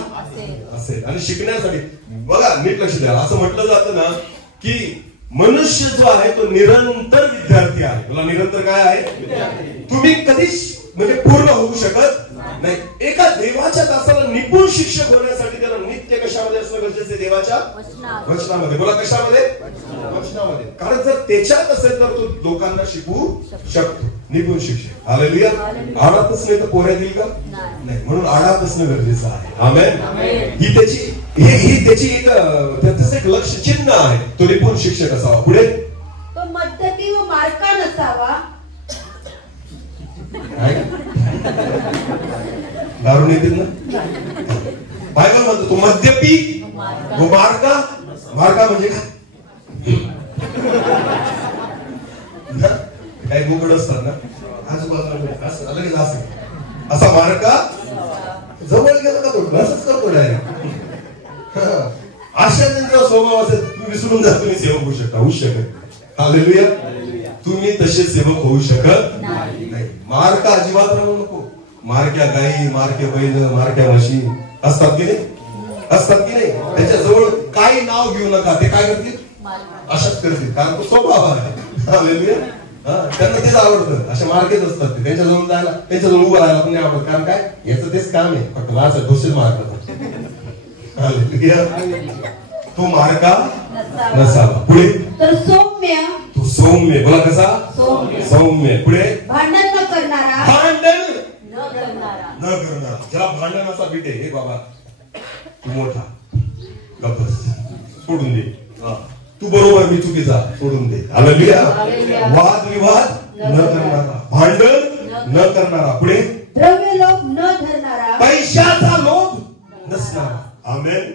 असेल. आणि शिकण्यासाठी बघा, नीट लक्ष द्या, असं म्हटलं जातं ना की मनुष्य जो आहे तो निरंतर विद्यार्थी आहे. तुला निरंतर काय आहे? तुम्ही कधीच म्हणजे पूर्ण होऊ शकत नाही. एका देवाच्या दासाला निपुण शिक्षक होण्यासाठी त्याला नित्य कशामध्ये असणं गरजेचं आहे? देवाच्या वचनामध्ये. बोला कशामध्ये? वचनामध्ये. कारण जर त्याच्यात असेल तर तो लोकांना शिकवू शकतो. निपुण शिक्षक. हालेलुया. आडात असले तर पोऱ्या देईल का? नाही. म्हणून आडात असणं गरजेचं आहे. आमेन. ही त्याची एक लक्ष चिन्ह आहे. तो निपुण शिक्षक असावा. पुढे तो मद्यपी व मारका नसावा. दारू येतील ना? बायबल म्हणतो तो मद्यपी व मारका. मारका म्हणजे काय गोगड असतात ना आजूबाजूला, असा मारका जवळ गेला का तो असंच करतो डायरेक्ट. अशा त्यांचा स्वभाव असेल, तुम्ही विसरून जा, तुम्ही सेवक होऊ शकता? होऊ शकत. हालेलुया. तुम्ही तसे सेवक होऊ शकत नाही. मारका अजिबात राहू नको. मारक्या गाई, मारक्या बैल, मारक्या म्हशी असतात की नाही? असतात की नाही? त्याच्याजवळ काही नाव घेऊ नका. ते काय करतील? अशाच करतील, कारण तो स्वभाव आहे. हालेलुया. त्यांना तेच आवडतं. अशा मार्केट असतात ते. त्यांच्याजवळ जायला, त्यांच्याजवळ उभं राहायला पण नाही आवडत. कारण काय? याचं तेच काम आहे, फक्त माझं दोषच मारतात. हालेलुया. तो मार्का नसावा. पुढे तर सौम्य. तो सौम्य. बोला कसा? सौम्य. पुढे भांडण न करणारा. भांडण न करणारा. ज्याला भांडणाचा बीट आहे, हे बाबा तू मोठा, गप्पस, सोडून दे. तू बरोबर, मी चुकीचा, सोडून दे. हालेलुया. वाद विवाद न करणारा, भांडण न करणारा. पुढे द्रव्य लोभ न धरणारा. पैशाचा लोभ नसणारा. आमेन.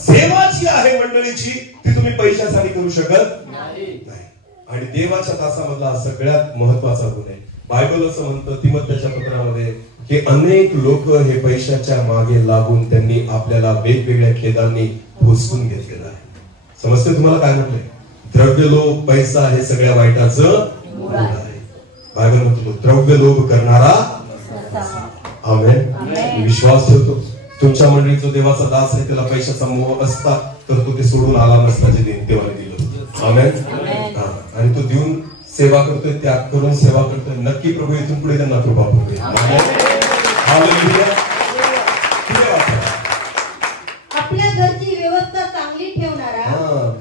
सेवा जी आहे मंडळीची, ती तुम्ही पैशासाठी करू शकत नाही. आणि देवाच्या दासामधला सगळ्यात महत्वाचा गुण आहे. बायबल असं म्हणतं तिमोथेच्या पत्रामध्ये की अनेक लोक हे पैशाच्या मागे लागून त्यांनी आपल्याला वेगवेगळ्या खेदांनी भोसकून घेतलेलं आहे. समजते तुम्हाला काय म्हटलंय? द्रव्य लोभ, पैसा हे सगळ्या वाईटाचं मूळ आहे. बायबल म्हणतो द्रव्य लोभ करणारा. आमेन. विश्वास ठेवतो तुमच्या मंडळीत जो देवाचा दास आहे त्याला पैशाचा मोह असता तर तो ते सोडून आला नसता जे देवाने दिलं. आमेन. आणि तो देऊन सेवा करतोय, त्याग करून सेवा करतोय. नक्की प्रभू इथून पुढे त्यांना कृपा करू. आपल्या घरची व्यवस्था चांगली ठेवणारा.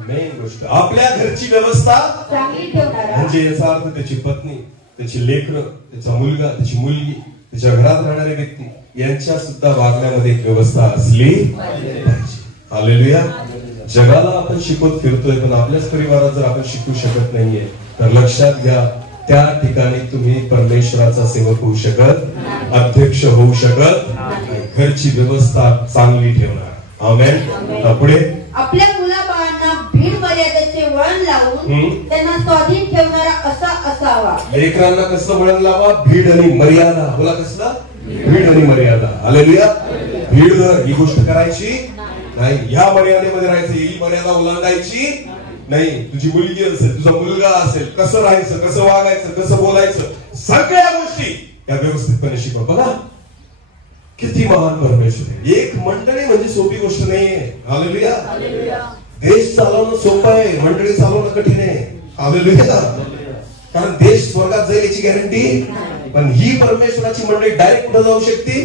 मेन गोष्ट, आपल्या घरची व्यवस्था चांगली ठेवणारा. म्हणजे याचा अर्थ त्याची पत्नी, त्याची लेकरं, त्याचा मुलगा, त्याची मुलगी, त्याच्या घरात राहणारे व्यक्ती यांच्या सुद्धा वागण्यामध्ये एक व्यवस्था असली पाहिजे. हालेलुया. जगाला आपण शिकवत फिरतोय, पण आपल्याच परिवारात जर आपण शिकू शकत नाहीये तर लक्षात घ्या, त्या ठिकाणी तुम्ही परमेश्वराचा सेवक होऊ शकत, अध्यक्ष होऊ शकत. घरची व्यवस्था चांगली ठेवणार. आमेन. पुढे आपल्या मुलाबाळांना भीड मर्यादेचे वळण लावून त्यांना स्वाधीन ठेवणारा असा असावा. लेकरांना कसं वळण लावा? भीड आणि मर्यादा. बोला कसला? भीड आणि मर्यादा. हालेलुया. भीड ही गोष्ट करायची नाही, या मर्यादेमध्ये राहायचं, ही मर्यादा ओलांडायची नाही. तुझी मुलगी असेल, तुझा मुलगा असेल, कसं राहायचं, कसं वागायचं, कसं बोलायचं, सगळ्या गोष्टी या व्यवस्थितपणे शिकव. बघा किती महान परमेश्वर आहे. एक मंडळी म्हणजे सोपी गोष्ट नाहीये. हालेलुया. देश चालवणं सोपं आहे, मंडळी चालवणं कठीण आहे. हालेलुया. कारण देश स्वर्गात जाईल याची गॅरंटी, पण ही परमेश्वराची मंडळी डायरेक्ट कुठे जाऊ शकते.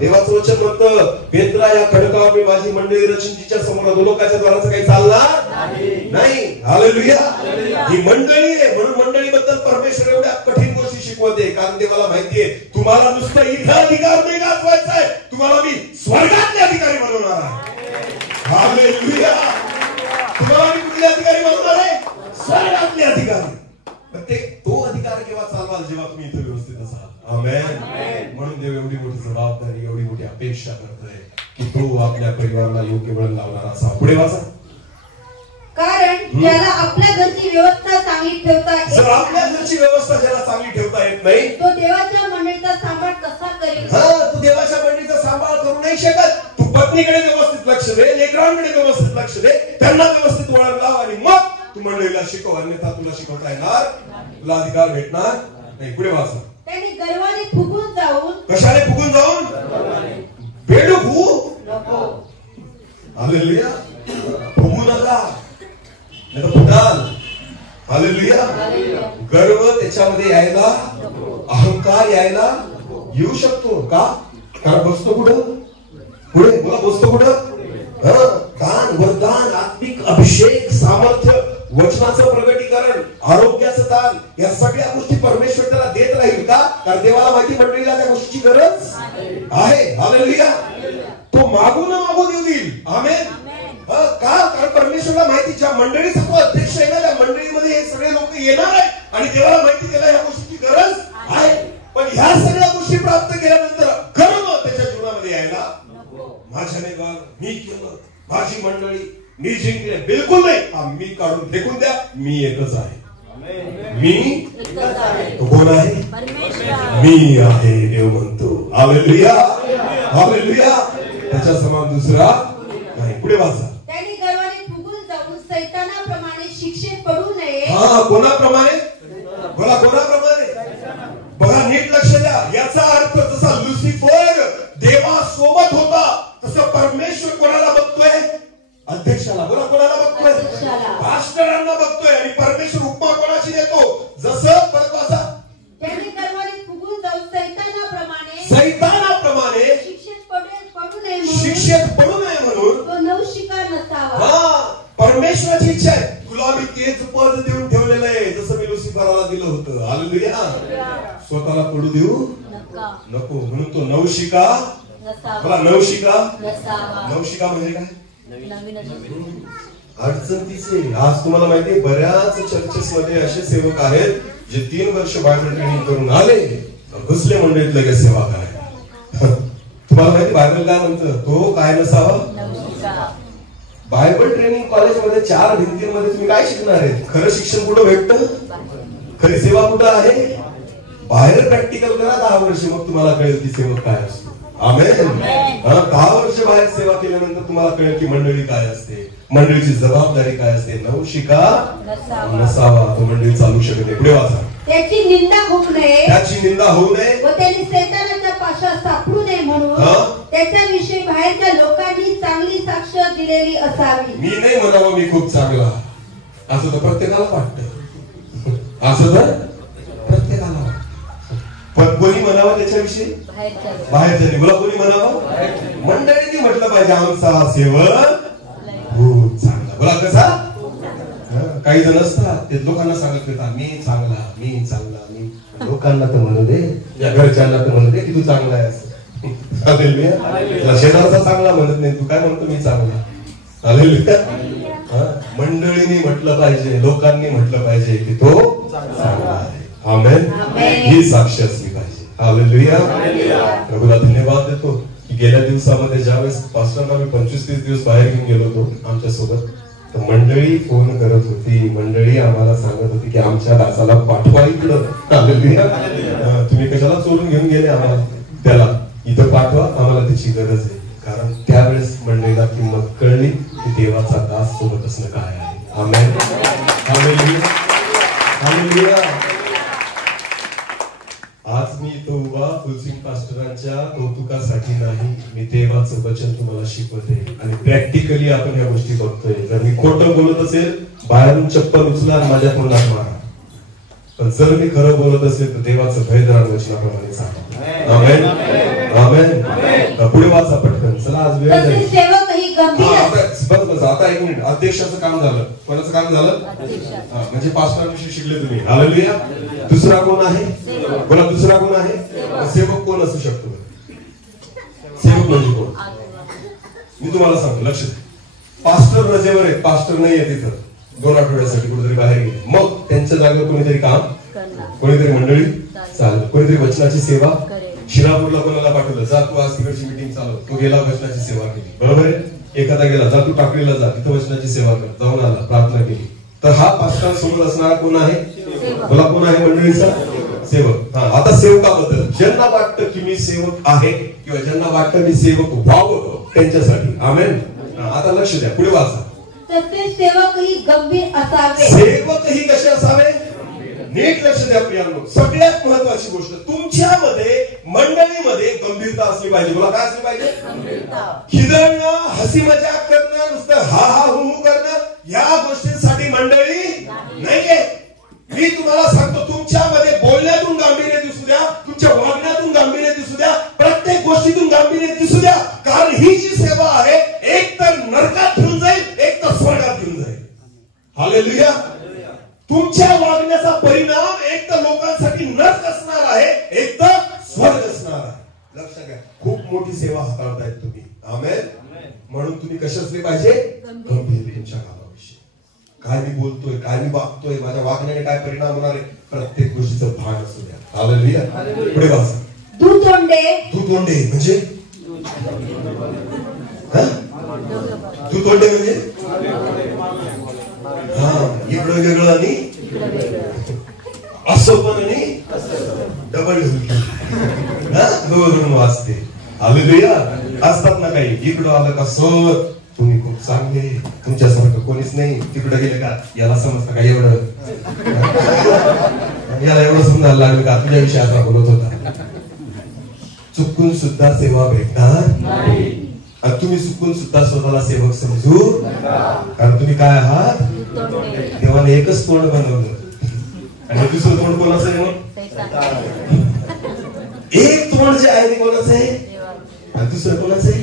देवाचं वचन म्हणतं, पेत्रा या खडकावर मी माझी मंडळी रचून तिच्या समोर अधोलोकाच्या द्वाराचं काही चालणार नाही. हालेलुया. ही मंडळी आहे, म्हणून मंडळीबद्दल परमेश्वर एवढ्या कठीण गोष्टी शिकवते. कारण देवाला माहितीये तुम्हाला नुसतं इथं अधिकार नाही गाजवायचा आहे, तुम्हाला मी स्वर्गातले अधिकारी बनवणार आहे. हालेलुया. तुम्हाला मी कुठले अधिकारी बनवणार आहे? स्वर्गातले अधिकारी. तो अधिकार केव्हा चालवाल? जेव्हा तुम्ही इथे व्यवस्थित असाल. आमेन. म्हणून देव एवढी मोठी जबाबदारी, एवढी मोठी अपेक्षा करतोय की तो आपल्या परिवाराला योग्य वळण लावणारा असा. पुढे वाचा. कारण ज्याला आपल्या घरची व्यवस्था चांगली ठेवता येत, जर आपल्या घरची व्यवस्था ज्याला चांगली ठेवता येत नाही, तो देवाच्या मंडळीचा सांभाळ कसा करेल? तू देवाच्या मंडळीचा सांभाळ करू नाही शकत. तू पत्नीकडे व्यवस्थित लक्ष दे, लेकरांकडे व्यवस्थित लक्ष दे, त्यांना व्यवस्थित वळण लाव आणि मग तू मंडळीला शिकव. अन्यथा तुला शिकवता येणार, तुला अधिकार भेटणार नाही. पुढे वाचा. त्यांनी गर्वाने फुगून जाऊन, कशाने फुगून जाऊन? बेडूक नको. हालेलुया. फुगू नका, नाही तर फुटाल. हालेलुया. गर्व त्याच्यामध्ये यायला, अहंकार यायला येऊ शकतो का? कारण बसतो कुठं? पुढे बोला, बसतो कुठं? दान, वरदान, आत्मिक अभिषेक, सामर्थ्य, वचनाचं प्रगटीकरण, आरोग्याचं दान, या सगळ्या गोष्टी परमेश्वर त्याला देत राहील का? कारण देवाला माहिती मंडळीला त्या गोष्टीची गरज आहे. हालेलुया. तो मागू न मागू देऊ देईल. आमेन. का? कारण परमेश्वरला माहिती ज्या मंडळीचा तो अध्यक्ष आहे ना, त्या मंडळीमध्ये हे सगळे लोक येणार आहे आणि देवाला माहिती त्याला ह्या गोष्टीची गरज आहे. पण ह्या सगळ्या गोष्टी प्राप्त केल्यानंतर गर्व त्याच्या जीवनामध्ये यायला, माझ्याने मी केलं, माझी मंडळी मी जिंकले, बिलकुल नाही. मी काढून फेकून द्या, मी एकच आहे. मी तो कोण आहे? मी आहे देव म्हणतो. हालेलुया. हालेलुया. त्याच्या समान दुसरा नाही. पुढे वाचा. त्यांनी गर्वाने फुगून जाऊन सैतानाप्रमाणे शिक्षेत पडू नये. कोणाप्रमाणे? बोला, कोणाप्रमाणे? बघा, नीट लक्ष द्या. याचा अर्थ जसा लुसिफर देवासोबत होता, तसं परमेश्वर कोणाला बघतोय? अध्यक्षाला. बोला, कोणाला बघतोय? पास्टरांना बघतोय. आणि परमेश्वर उपमा कोणाची देतो? जसं परत वाचा. त्यांनी गर्वाने फुगून जाऊन सैतानाप्रमाणे शिक्षेत पडू नये म्हणून तो नवशिका नसावा. परमेश्वराची इच्छा आहे, तुला मी तेच पद देऊन ठेवलेलं आहे जसं मी लुसिफरला दिलं होतं. हालेलुया. स्वतःला पडू देऊ नको, म्हणून तो नवशिका. बोला, नवशिका. नवशिका म्हणजे काय? अडचणीचे. आज तुम्हाला माहितीये, बऱ्याच चर्चेस मध्ये असे सेवक आहेत जे 3 वर्ष बायबल ट्रेनिंग करून आले, घुसले मंडळीत लगेच सेवा करायला. तुम्हाला माहिती बायबल काय म्हणतं? तो काय नसावा? बायबल ट्रेनिंग कॉलेजमध्ये 4 भिंतींमध्ये तुम्ही काय शिकणार आहे? खरं शिक्षण कुठं भेटतं? खरी सेवा कुठं आहे? बाहेर प्रॅक्टिकल करा 10 वर्ष, मग तुम्हाला कळेल की सेवा काय असते. आमेन. 10 वर्ष बाहेर सेवा केल्यानंतर तुम्हाला कळेल की मंडळी काय असते, मंडळीची जबाबदारी काय असते. नवशिका नसावा, तो मंडळी चालू शकत नाही. पुढे वाचा. त्याची निंदा होऊ नये, त्याची निंदा होऊ नये व त्यांनी सैतानाच्या पाशात सापडू नये म्हणून त्याच्याविषयी बाहेरच्या लोकांनी चांगली साक्ष दिलेली असावी. मी नाही म्हणावं मी खूप चांगला, असं तर प्रत्येकाला वाटतं. असं तर प्रत्येकाला वाटतं. पण कोणी म्हणावं त्याच्याविषयी? बाहेरच्या. बोला, कोणी म्हणावं? मंडळींनी म्हटलं पाहिजे आमचा सेवक खूप चांगला. बोला, कसा? काही जण असतात ते लोकांना सांगत येतात, मी चांगला, मी चांगला. मी लोकांना तर म्हणू दे, या घरच्यांना तर म्हणू दे की तू चांगला आहे. शेजारचा चांगला म्हणत नाही, तू काय म्हणतो? मी चांगला. मंडळींनी म्हटलं पाहिजे, लोकांनी म्हटलं पाहिजे की तो चांगला आहे. आमेन. ही साक्ष असली पाहिजे. हालेलुया. प्रभूला धन्यवाद देतो की गेल्या दिवसामध्ये ज्यावेळेस पास्टरना मी 25-30 दिवस बाहेर घेऊन गेलो होतो आमच्या सोबत, तर मंडळी फोन करत होती, मंडळी आम्हाला सांगत होती की आमच्या दासाला पाठवा इकडं. हालेलुया. तुम्ही कशाला चोरून घेऊन गेले आम्हाला? त्याला इथं पाठवा, आम्हाला त्याची गरज आहे. कारण त्यावेळेस मंडळीला किंमत कळली की देवाचा दास सोबत असणं काय आहे. आमेन. हालेलुया. हालेलुया. आज मी इथं उभा फुलसिंग पास्टरांच्या कौतुकासाठी नाही, मी देवाचं वचन तुम्हाला शिकवते आणि प्रॅक्टिकली आपण ह्या गोष्टी बघतोय. जर मी खोटं बोलत असेल बाहेरून चप्पल उचला आणि माझ्या तोंडात मारा, पण जर मी खरं बोलत असेल तर देवाचं भय धरा वचनाप्रमाणे सांगा. आमेन. आमेन. पुढे वाचा पटकन. चला आज वेळ झाली. बस आता एक मिनिट. अध्यक्षाचं काम झालं. कोणाचं काम झालं? म्हणजे पास्टरांविषयी शिकले तुम्ही. हालेलुया. दुसरा कोण आहे? बोला, दुसरा कोण आहे? सेवक कोण असू शकतो? सेवक म्हणजे कोण? मी तुम्हाला सांगतो, लक्ष द्या. पास्टर रजेवर आहे, पास्टर नाही आहे तिथं 2 आठवड्यासाठी कुठेतरी बाहेर गेले, मग त्यांच्या जागेवर कोणीतरी काम, कोणीतरी मंडळी चालू, कोणीतरी वचनाची सेवा. शिरापूरला कोणाला पाठवलं, जा तू आज तिकडची मीटिंग चालव, तू गेला वचनाची सेवा केली, बरोबर आहे. एखादा गेला, जा तू टाकळीला जा, तिथं वचनाची सेवा कर, जाऊन आला, प्रार्थना केली. तर हा पास्टरांसोबत असणारा कोण आहे? मला कोण आहे? मंडळीचा सेवक. आता सेवकाबद्दल ज्यांना वाटतं की मी सेवक आहे किंवा ज्यांना वाटतं मी सेवक व्हावं त्यांच्यासाठी. आमेन. आता लक्ष द्या, पुढे वाचा. तसे सेवकही गंभीर असावे. सेवकही कसे असावे? नीट लक्ष द्या प्रियांनो. सगळ्यात महत्वाची गोष्ट, तुमच्यामध्ये मंडळीमध्ये गंभीरता असली पाहिजे. बोला, काय असली पाहिजे? खिदळणं, हसी मजाक करणं, नुसतं हा हा हु हु करणं, या गोष्टींसाठी मंडळी नाहीये. मी तुम्हाला सांगतो, तुमच्यामध्ये बोलण्यातून गांभीर्य दिसू द्या, तुमच्या वागण्यातून गांभीर्य दिसू द्या, प्रत्येक गोष्टीतून गांभीर्य दिसू द्या. कारण ही जी सेवा आहे, एक तर नरकात घेऊन जाईल, एक तर स्वर्गात घेऊन जाईल. हालेलुया. तुमच्या वागण्याचा परिणाम एक तर लोकांसाठी नरक असणार आहे, एक तर स्वर्ग असणार आहे. लक्षात घ्या, खूप मोठी सेवा हाताळतायत तुम्ही. आमेन. म्हणून तुम्ही कसे असले पाहिजे? गंभीर. तुमच्या कामाविषयी काय मी बोलतोय, काय मी वागतोय, माझ्या वागण्याने काय परिणाम होणार आहे, प्रत्येक गोष्टीचं भान असू द्या. हालेलुया. पुढे वाचा. दुतोंडे. दुतोंडे म्हणजे दुतोंडे म्हणजे इकडं वेगळं आणि असं पण आणि डबल दोन वाजते. हालेलुया. असतात ना काही, इकडं आलं का सर तुम्ही खूप चांगले, तुमच्यासारखं कोणीच नाही, तिकडं गेलं का याला समजतं का एवढं, याला एवढं समजायला लागलं का तुझ्याविषयी आता बोलत होता. चुकून सुद्धा सेवा भेटणार नाही. तुम्ही चुकून सुद्धा स्वतःला सेवक समजू, कारण तुम्ही काय आहात? देवाने एकच तोंड बनवलं आणि दुसरं तोंड कोणाचं आहे? मग एक तोंड जे आहे ते कोणाचं आहे आणि दुसरं कोणाचं आहे?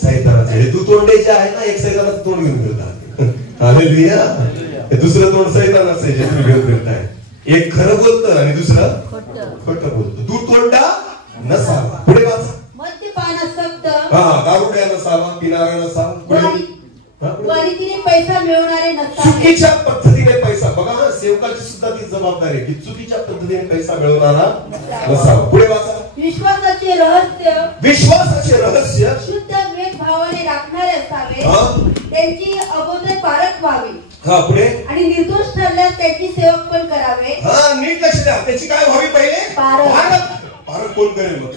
सैतानाचं आहे. तू तोंडे जे आहे ना, एक सैतानाचं तोंड घेऊन फिरतात. हालेलुया. दुसरं तोंड सैतानाचं आहे जे तुम्ही घेऊन फिरताय. एक खरं बोलतं आणि दुसरं खोटं बोलतं. तू तोंडा नसावा. पुढे वाचा. मद्यपानासक्त, दारुड्या नसावा, पिणारा नसावा, रीतीने पैसा मिळवणारे नसावे. चुकीच्या पद्धतीने पैसा, बघा सेवकाची सुद्धा ती जबाबदारी की चुकीच्या पद्धतीने पैसा मिळवणारा नसावा. पुढे वाचा. विश्वासाचे रहस्य, विश्वासाचे रहस्य शुद्ध विवेक भावाने राखणारे असावे. त्यांची अगोदर पारख व्हावी. पुढे. आणि निर्दोष ठरल्यास त्यांची सेवक पण करावे. नीट लक्ष द्या. त्याची काय व्हावी? पहिले पारख कोण करेल? मग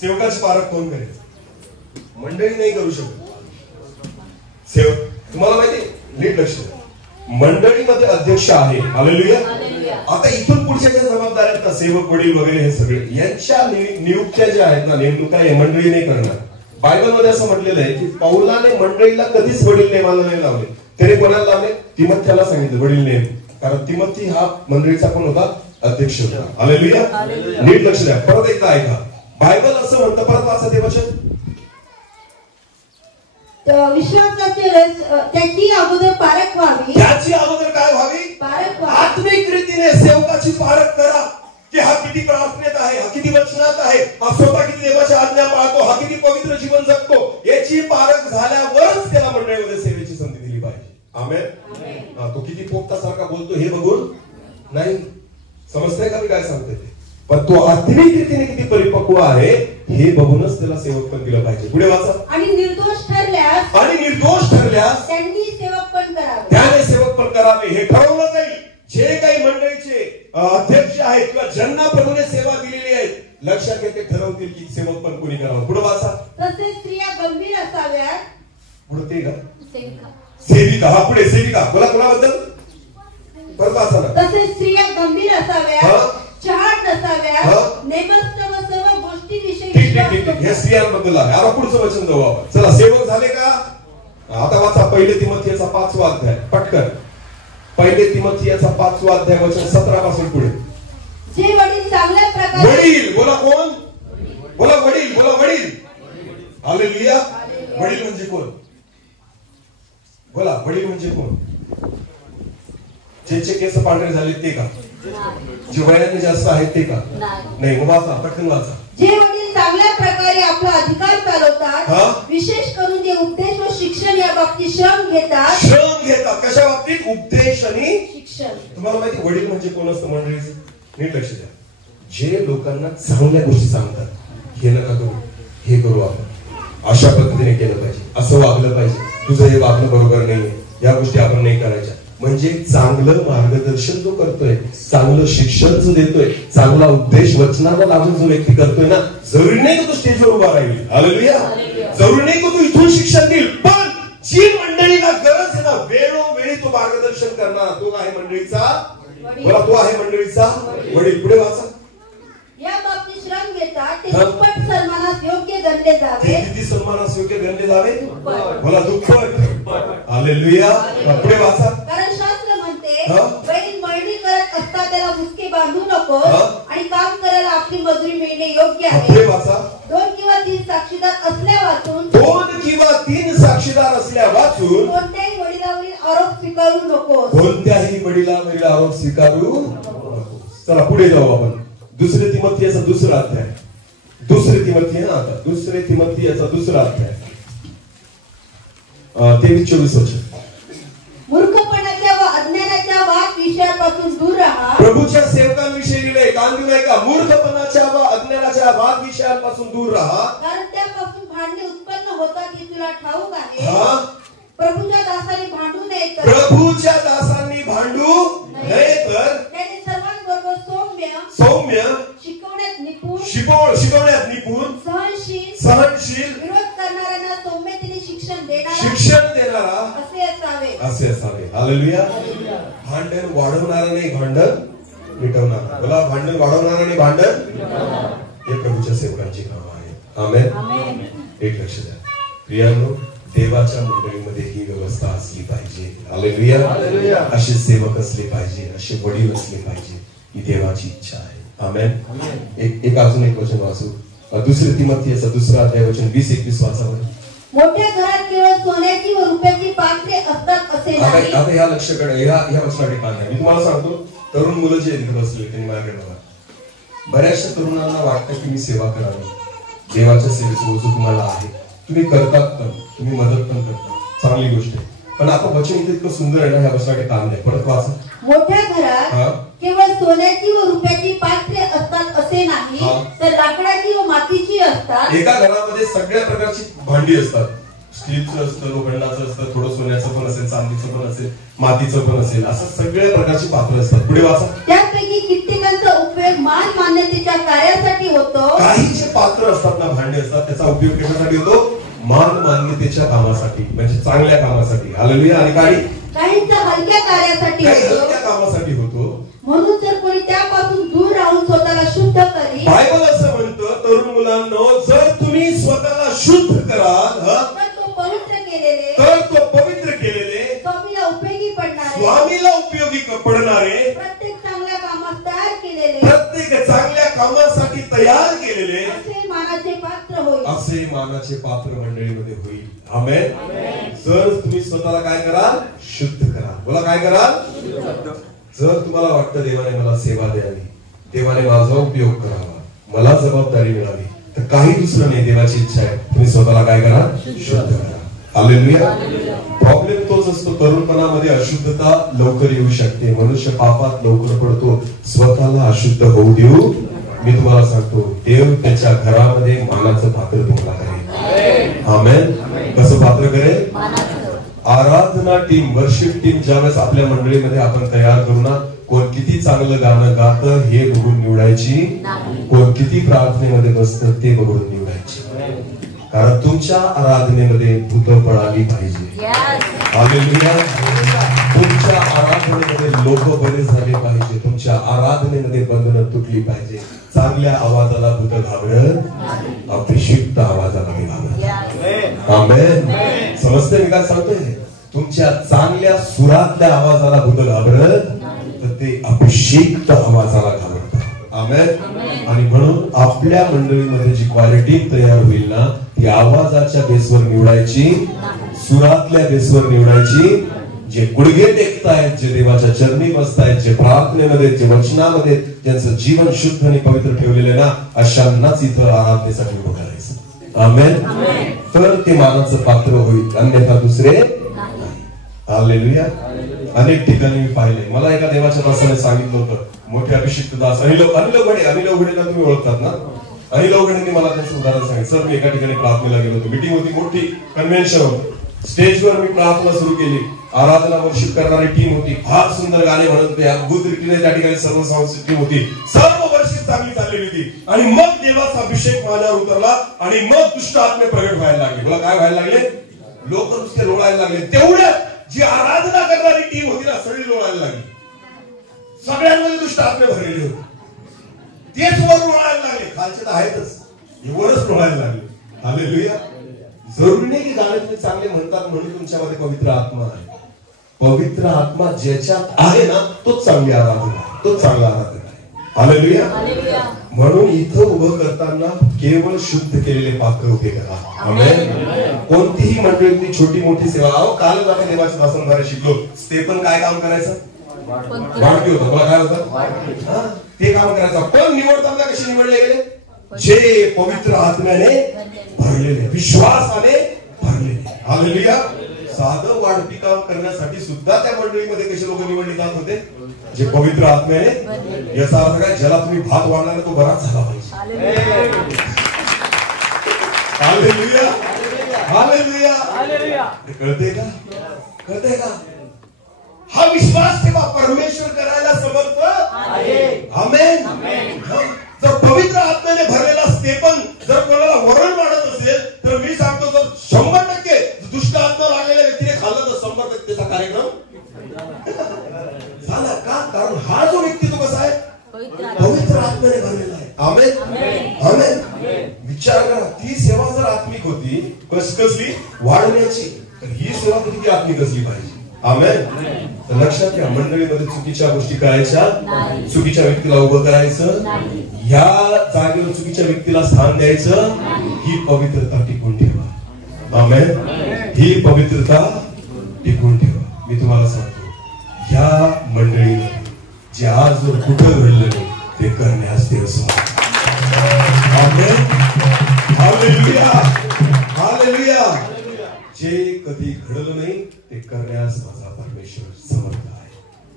सेवकाची पारख कोण करेल? मंडळी नाही करू शकत. सेवक, तुम्हाला माहिती, नीट लक्ष द्या, मंडळीमध्ये अध्यक्ष आहे. हालेलुया. आता इथून पुढच्या ज्या जबाबदाऱ्या आहेत, सेवक वडील वगैरे हे सगळे, यांच्या नियुक्त्या ज्या आहेत ना, नेमणुका हे मंडळी नाही करणार. बायबलमध्ये असं म्हटलेलं आहे की पौलाने मंडळीला कधीच वडील नेमाला नाही लावले. त्याने कोणाला लावले? तिमोथेला सांगितलं वडील नेम, कारण तिमोथी हा मंडळीचा पण होता, अध्यक्ष होता. हालेलुया. नीट लक्ष द्या. परत एकदा ऐका. बायबल असं म्हणतं, परत वाचा ते वचन. विश्वासाचे त्याची अगोदर पारख व्हावी. त्याची अगोदर काय व्हावी? पारख व्हावी. आत्मिक रीतीने सेवकाची पारख करा की हा किती प्रार्थनेत आहे, हा किती वचनात आहे, हा स्वतः किती देवाच्या आज्ञा पाळतो, हा किती पवित्र जीवन जगतो. याची पारख झाल्यावरच त्याला मंडळीमध्ये सेवेची संधी दिली पाहिजे. आमेन. तो किती पोपटासारखा बोलतो हे बघून नाही. समजतंय का मी काय सांगतोय ते? पण तो आत्मिक रीतीने किती परिपक्व आहे हे बघूनच त्याला सेवक पण दिलं पाहिजे. पुढे वाचा. आणि निर्दोष ठरल्यास त्यांनी सेवक पण करावे. त्याने सेवक पण करावे. हे ठरवलं जाईल. जे काही मंडळीचे अध्यक्ष आहेत किंवा ज्यांना प्रभूने सेवा दिलेली आहे, लक्षात घेते ठरवतील की सेवक पण कोणी करावं. पुढे वाचा. तसेच स्त्रिया गंभीर असाव्यात, पुढे ते का सेविका. हा पुढे सेविका. बोला कोणाबद्दल? परत वाचा ना. तसेच स्त्रिया गंभीर असाव्या, चहाट नसाव्या, नेमस्त व सर्व गोष्टींविषयी. ठीक. हे स्त्रियांबद्दल आहे. आता पुढचं वचन जाऊ आपण. चला सेवक झाले का? आता वाचा पहिले तिमोथेचा 5वा अध्याय पटकन. पहिले तिमोथेचा 5वा अध्याय वचन 17 पासून पुढे. जे वडील चांगल्या प्रकारे. वडील. बोला कोण? बोला वडील. बोला वडील. हालेलुया. वडील म्हणजे कोण? बोला वडील म्हणजे कोण? ज्यांचे केस पांढरे झाले ते का? जे वयाने जास्त आहेत ते का? नाही. मग वाचा पटकन वाचा. जे वडील चांगल्या प्रकारे आपला अधिकार चालवतात, विशेष करून जे उपदेश व शिक्षण या बाबतीत श्रम घेतात. श्रम घेतात कशा बाबतीत? उपदेश आणि शिक्षण. तुम्हाला माहिती वडील म्हणजे कोण असतं मंडळीचं? नीट लक्ष द्या. जे लोकांना चांगल्या गोष्टी सांगतात, हे नका करू, हे करू, आपण अशा पद्धतीने केलं पाहिजे, असं वागलं पाहिजे, तुझं हे वागणं बरोबर नाहीये, या गोष्टी आपण नाही करायच्या. म्हणजे चांगलं मार्गदर्शन जो करतोय, चांगलं शिक्षण जो देतोय, चांगला उपदेश वचनाला लागून जो व्यक्ती करतोय ना, जरुरी नाही का तू स्टेजवर उभा राहील, हालेलुया, जरुरी नाही का तू इथून शिक्षण देईल, पण जी मंडळीला गरज आहे ना, वेळोवेळी तो मार्गदर्शन करणार, तो आहे मंडळीचा. बोला तो आहे मंडळीचा वडील. पुढे वाचा. या बाबतीत श्रम घेतात, ते दुप्पट सन्मानास योग्य गणले जावे. किती सन्मानास योग्य गणले जावे? बोला दुप्पट. हालेलुया. पुढे वाचा. कारण शास्त्र म्हणते, वडील मळणी करत असता त्याला मुसके बांधू नको, आणि काम करायला आपली मजुरी मिळणे योग्य आहे. पुढे वाचा. 2 किंवा 3 साक्षीदार असल्या वाचून. 2 किंवा 3 साक्षीदार असल्या वाचून कोणत्याही वडिलावरील आरोप स्वीकारू नको. कोणत्याही वडिलावरील आरोप स्वीकारू नको. चला पुढे जाऊ आपण. दुसरे तिमोथेचा 2रा अध्याय. दुसरे तिमोथी ना, आता दुसरे तिमोथेचा 2रा अध्याय 23-24 वचन. मूर्खपणाच्या व अज्ञानाच्या वाद विषयापासून दूर राहा. प्रभूच्या सेवकांविषयी लिहिले, कान देऊ नका. मूर्खपणाच्या व अज्ञानाच्या वाद विषयांपासून दूर राहा, कारण त्यापासून भांडणे उत्पन्न होतात हे तुला ठाऊक आहे. प्रभूच्या दासांनी भांडू नये तर. प्रभूच्या दासांनी भांडू नये तर. त्याने सर्वांबरोबर सौम्य, शिकवण्यात निपुण, सहनशील, विरोध करणाऱ्यांना सौम्यतेने शिक्षण देणारा असे असावे. हालेलुया. भांडण वाढवणारा नाही, भांडण मिटवणारा. बोला भांडण वाढवणारा नाही, भांडण. हे प्रभूच्या सेवकांची काम आहे. आमेन. एक लक्ष द्या प्रियांनो, देवाच्या मंडळीमध्ये ही व्यवस्था असली पाहिजे. हालेलुया. असे सेवक असले पाहिजे, असे वडील असले पाहिजे, ही देवाची इच्छा आहे. आमेन. एक अजून एक वचन वाचू. दुसरे तिमोथेचा 2रा अध्याय वचन 20-21 वाचावं. मोठ्या घरात केवळ सोन्याची व रुपयाची पात्रे असतात असे नाही. आता या लक्ष कडे या वचनाकडे कान द्या. मी तुम्हाला सांगतो, तरुण मुलं जे इथे बसले त्यांनी माझ्याकडे बघा. बऱ्याचशा तरुणांना वाटतं की मी सेवा करावी, देवाच्या सेवेचं ओझं तुम्हाला आहे, तुम्ही करतात पण, तुम्ही मदत पण करतात, चांगली गोष्ट आहे. पण आता वचन इतकं सुंदर आहे ना, ह्या वचनाकडे कान द्या. परत वाचा. मोठ्या घरात केवळ सोन्याची व रुपयाची पात्रे असतात असे नाही, तर लाकडाची व मातीची असतात. एका घरामध्ये सगळ्या प्रकारची भांडी असतात. स्टीलचं असतं, लोखंडाचं असतं, थोडं सोन्याचं पण असेल, चांदीचं पण असेल, मातीचं पण असेल, असं सगळ्या प्रकारची पात्र असतात. पुढे वाचा. त्यापैकी कित्येकांचा उपयोग मान मान्यतेच्या कार्यासाठी होतो. काही जे पात्र असतात ना, भांडे असतात, त्याचा उपयोग कशासाठी होतो? मान मान्यतेच्या कामासाठी, म्हणजे चांगल्या कामासाठी. हालेलुया. आणि काहींचा हलक्या कार्यासाठी होतो. म्हणून जर कोणी त्यापासून दूर राहून स्वतःला शुद्ध करी. बायबल असं म्हणतं, तरुण मुलांनो, जर तुम्ही स्वतःला शुद्ध कराल तर तो पवित्र केलेले स्वामीला उपयोगी पडणारे, प्रत्येक चांगल्या कामास तयार केलेले, प्रत्येक चांगल्या कामासाठी तयार केलेले असे मानाचे पात्र मंडळीमध्ये होईल. आमेन. जर तुम्ही स्वतःला काय कराल? शुद्ध कराल. बोला काय कराल? जर तुम्हाला वाटतं देवाने मला सेवा द्यावी, देवाने माझा उपयोग करावा, मला जबाबदारी मिळावी, तर काही दुसरं नाही, देवाची इच्छा आहे तुम्ही स्वतःला काय करा? शुद्ध करा. हालेलुया. प्रॉब्लेम तोच असतो, तरुणपणामध्ये अशुद्धता लवकर येऊ शकते, मनुष्य पापात लवकर पडतो. स्वतःला अशुद्ध होऊ देऊ. मी तुम्हाला सांगतो, देव त्याच्या घरामध्ये मानाचं पात्र तुम्हाला करेल. आमेन. कसं पात्र करेल? आराधना टीम, वर्शिप टीम ज्यावेळेस आपल्या मंडळीमध्ये आपण तयार करू ना, कोण किती चांगलं गाणं गातं हे बघून निवडायची, कोण किती प्रार्थनेमध्ये बसतं ते बघून निवडायची. कारण तुमच्या आराधनेमध्ये भूतं पळाली पाहिजे. हालेलुया. तुमच्या आराधनेमध्ये लोक बरे झाले पाहिजे. तुमच्या आराधनेमध्ये बंधनं तुटली पाहिजे. चांगल्या आवाजाला भूतं घाबरत, अभिषिक्त आवाजाला मी घाबरत. आमेन. समजते मी काय सांगतोय? तुमच्या चांगल्या सुरातल्या आवाजाला भूतं घाबरत, तर ते अभिषिक्त आवाजाला घाबरतात. आमेन. आणि म्हणून आपल्या मंडळीमध्ये जी क्वालिटी तयार होईल ना, ती आवाजाच्या बेसवर निवडायची, सुरातल्या बेसवर निवडायची. जे गुडघे टेकतायत, जे देवाच्या चरणी बसतायत, जे प्रार्थनेमध्ये, जे वचनामध्ये ज्यांचं जीवन शुद्ध आणि पवित्र ठेवलेलं आहे ना, अशांनाच इथं आराधनेसाठी उभं करायचं. आमेन. तर ते मानाचं पात्र होईल, अन्यथा दुसरे. हालेलुया. अनेक ठिकाणी मी पाहिले. मला एका देवाच्या दासाने सांगितलं होतं, मोठे अभिषिक्त दास अनिल अवघडेला तुम्ही ओळखतात ना. अनिल अवघडेंनी मला त्याचं उदाहरण सांगितलं. सर, मी एका ठिकाणी प्रार्थनेला गेलो होतो. मीटिंग होती, मोठी कन्व्हेन्शन होती. स्टेजवर मी प्रार्थना सुरू केली. आराधना वर्षिप करणारी टीम होती. फार सुंदर गाणे म्हणत होते. अद्भुत रीतीने त्या ठिकाणी सर्व सांस्कृतिक टीम होती. सर्व वर्षिप चांगली चाललेली होती. आणि मग देवाचा अभिषेक माझ्यावर उतरला आणि मग दुष्ट आत्मे प्रगट व्हायला लागले. मला काय व्हायला लागले? लोक नुसते लोळायला लागले. तेवढ्यात जी आराधना करणारी टीम होती ना, सगळी लोळायला लागली. सगळ्यांमध्ये दुष्ट आत्मे भरलेले होते. तेच वर लोळायला लागले. खालचे तर आहेतच, वरच लोळायला लागले. हालेलुया. जरुरी नाही की गाणे तुम्ही चांगले म्हणतात म्हणून तुमच्यामध्ये पवित्र आत्मा आहे. पवित्र आत्मा ज्याच्यात आहे ना, तोच चांगली आराधना आहे, तोच चांगला आराधना आहे. हालेलुया. म्हणून इथं उभं करताना केवळ शुद्ध केलेले पात्र उभे करा. आमेन. कोणतीही मंडळी छोटी मोठी सेवा. अहो, कालच आपण देवाच्या दासांद्वारे शिकलो. स्टेफन काय काम करायचं? वाढपी होतं. मला काय होतं? ते काम करायचं. पण निवडताना कसे निवडले गेले? जे पवित्र आत्म्याने भरलेले, विश्वासाने भरलेले. हालेलुया. साधं वाढपी काम करण्यासाठी सुद्धा त्या मंडळीमध्ये कसे लोक निवडले जात होते? जे पवित्र आत्म्याने. याचा अर्थ काय? ज्याला तुम्ही भात वाढणार तो बराच झाला पाहिजे. हालेलुया. हालेलुया. कळते का? कळते का? हा विश्वास ठेवा, परमेश्वर करायला समर्थ आहे. आमेन. जर पवित्र आत्म्याने भरलेला स्टेफन जर कोणाला वरण वाढत असेल, तर मी सांगतो, जर 100% दुष्ट आत्मा लागलेल्या व्यक्तीने खाल्लं तर 100% कार्यक्रम झाला. का? कारण हा जो व्यक्ती तो कसा आहे? पवित्र आत्म्याने भरलेला आहे. आमेन. आमेन. विचार करा, ती सेवा जर आत्मिक होती, कसली वाढण्याची, तर ही सेवा किती आत्मिक असली पाहिजे. आमेन. तर लक्षात घ्या, मंडळीमध्ये चुकीच्या गोष्टी करायच्या, चुकीच्या व्यक्तीला उभं करायचं, या जागेवर चुकीच्या व्यक्तीला स्थान द्यायचं. ही पवित्रता टिकून ठेवा. आमेन. ही पवित्रता टिकून ठेवा. मी तुम्हाला सांगतो, ह्या मंडळीला जे आज कुठं घडलं नाही ते करण्यास ते असं. आमेन. हालेलुया. हालेलुया. जे कधी घडलं नाही ते करण्यास माझा परमेश्वर समर्थ आहे.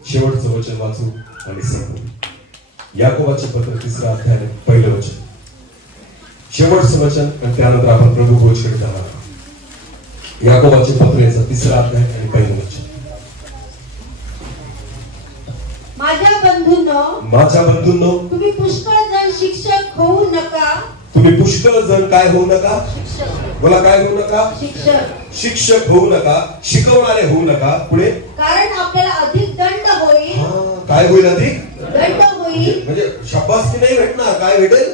शेवटचं वचन वाचू आणि सांगू. याकोबाचे पत्र 3रा अध्याय 1 वचन. शेवटचं वचन आणि त्यानंतर आपण प्रभू भोजकडे जाणार आहोत. याकोबाचे पत्र याचा 3रा अध्याय आणि 1 वचन. माझ्या बंधूंनो, तुम्ही पुष्कळ जण शिक्षक होऊ नका. तुम्ही पुष्कळ जण काय होऊ नका? बोला, काय होऊ नका? शिक्षक होऊ नका, शिकवणारे होऊ नका. पुढे, कारण आपल्याला अधिक दंड होईल. काय होईल? अधिक दंड होईल. म्हणजे शाबासकी नाही भेटणार, काय भेटेल?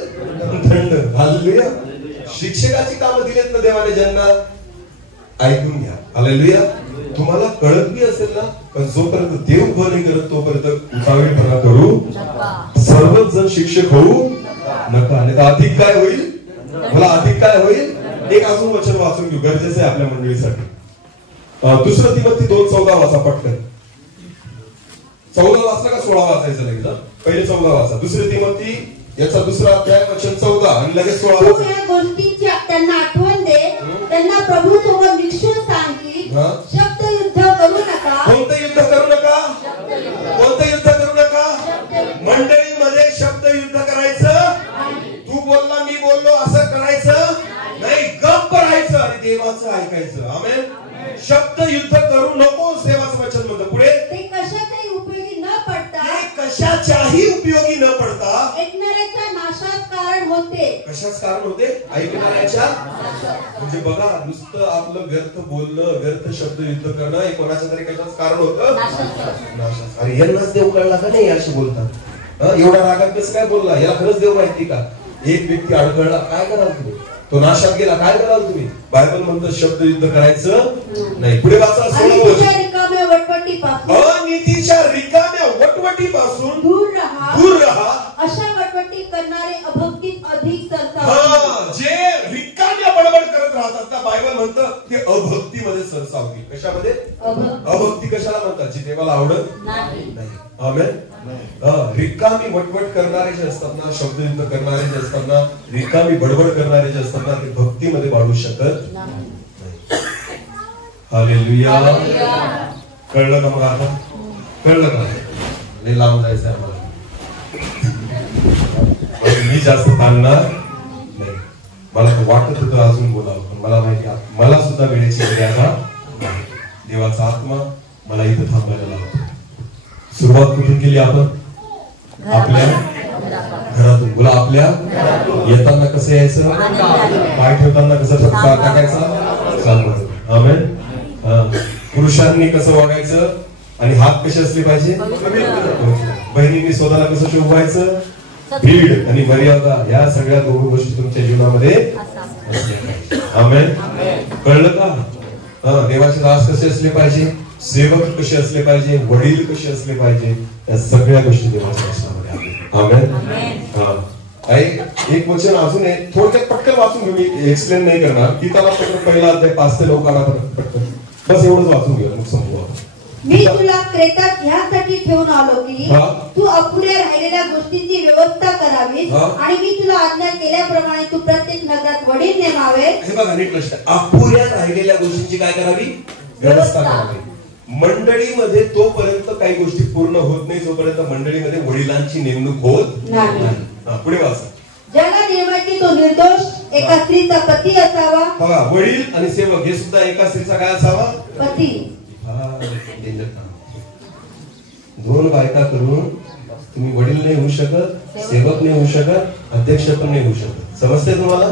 दंड. हालेलुया. शिक्षकाची कामं दिलेत ना देवाने ज्यांना, ऐकून घ्या. हालेलुया. तुम्हाला कळत बी असेल ना, पण जोपर्यंत देव उभं नाही करत तोपर्यंत उतावीळपणा करू. सर्वच जण शिक्षक होऊ नका. आणि अधिक काय होईल? मला अधिक काय होईल? एक अजून वचन वाचून घेऊ, गरजेचं आहे आपल्या मंडळीसाठी. 2 तिमोथी 2:14 वाचा पटकन. 14 वाचला का 16 वाचायचं लगेच? पहिले 14 वाचा. 2 तिमोथी याचा 2रा अध्याय वचन 14 आणि लगेच 16 वाचा. या गोष्टींची त्यांना आठवण दे. त्यांना प्रभू समोर निक्षून सांग की शब्द युद्ध करू नका. कोणतं युद्ध करू नका? कोणतं युद्ध करू नका? मंडळीमध्ये शब्द युद्ध करायचं. तू बोलला, मी बोललो, असं करायचं नाही. गप्प राहायचं आणि देवाचं ऐकायचं. आमेन. शब्द युद्ध करू नको, देवाचं वचन म्हणतं. पुढे, ते कशाचाही उपयोगी न पडता, कशाच्याही उपयोगी न पडता ऐकणाऱ्याच्या नाशात कारण कारण होते. कशाच कारण होते? ऐकणाऱ्याच्या. म्हणजे बघा, नुसतं आपलं व्यर्थ बोलणं, व्यर्थ शब्द युद्ध करणं हे कोणाच्या तरी कशाच कारण होतं? नाशाचं. अरे यांनाच देव कळला का नाही असे बोलतात? एवढा रागात कसं काय बोलला? याला खरंच देव माहिती का? एक व्यक्ती अडखळला, काय कराल तुम्ही? तो नाशात गेला, काय कराल तुम्ही? बायबल म्हणतं शब्द युद्ध करायचं नाही. पुढे वाचा. अनितीच्या रिकाम्या वटवटीपासून दूर राहा. अशा वटवटी करणारे अभक्तीत अधिक सरसावतील. जे रिकाम्या बडबड करत राहतात त्या बायबल म्हणतं ते अभक्तीमध्ये सरसावतील. कशामध्ये? अभक्ती कशाला म्हणतात? जी देवाला आवडत नाही. आमेन. रिकामी वटवट करणारे जे असतात ना, शब्द युद्ध करणारे जे असतात ना, रिकामी बडबड करणारे जे असतात ना, ते भक्तीमध्ये वाढू शकत नाही. हालेलुया. कळलं का? मग आता कळलं का? लई लांब जायचं आम्हाला. मी जास्त ताणणार नाही. मला वाटत होतं अजून बोलावं, पण मला माहिती मला सुद्धा वेळेची मर्यादा नाही. देवाचा आत्मा मला इथं थांबायला लावतो. सुरुवात कुठून केली आपण? आपल्या घरातून. बोला, आपल्या येताना कसं यायचं? पाय ठेवताना कसं टाकायचा? आमेन. पुरुषांनी कसं वागायचं आणि हात कसे असले पाहिजे? बहिणींनी स्वतःला कसं शोभायचं? भीड आणि मर्यादा या सगळ्या दोन गोष्टी तुमच्या जीवनामध्ये असल्या पाहिजे. आमेन. कळलं का? देवाचे दास कसे असले पाहिजे? सेवक कसे असले पाहिजे? वडील कसे असले पाहिजे? या सगळ्या गोष्टी देवाच्या वचनामध्ये आहेत. आमेन. एक वचन अजून आहे, थोडक्यात पटकन वाचून घेऊ. मी एक्सप्लेन नाही करणार. गीताला पहिला अध्याय 5 ते 9 पटकन बस एवढंच वाचून घेऊ. मग संपू. मी तुला क्रेतात ह्यासाठी ठेवून आलो की तू अपुऱ्या राहिलेल्या गोष्टींची व्यवस्था करावी आणि मी तुला आज्ञा केल्याप्रमाणे तू प्रत्येक नगरात वडील नेमावे. हे बघा, नीट लक्ष. अपुऱ्या राहिलेल्या गोष्टींची काय करावी? व्यवस्था करावी. मंडळीमध्ये तोपर्यंत काही गोष्टी पूर्ण होत नाही जोपर्यंत मंडळीमध्ये वडिलांची नेमणूक होत नाही. पुढे वाचा. ज्याला नेमायची तो निर्दोष एका स्त्रीचा पती असावा. बघा, वडील आणि सेवक हे सुद्धा एका स्त्रीचा काय असावा? पती. दोन बायका करून तुम्ही वडील नाही होऊ शकत, सेवक नाही होऊ शकत, अध्यक्ष पण नाही होऊ शकत. समजते तुम्हाला?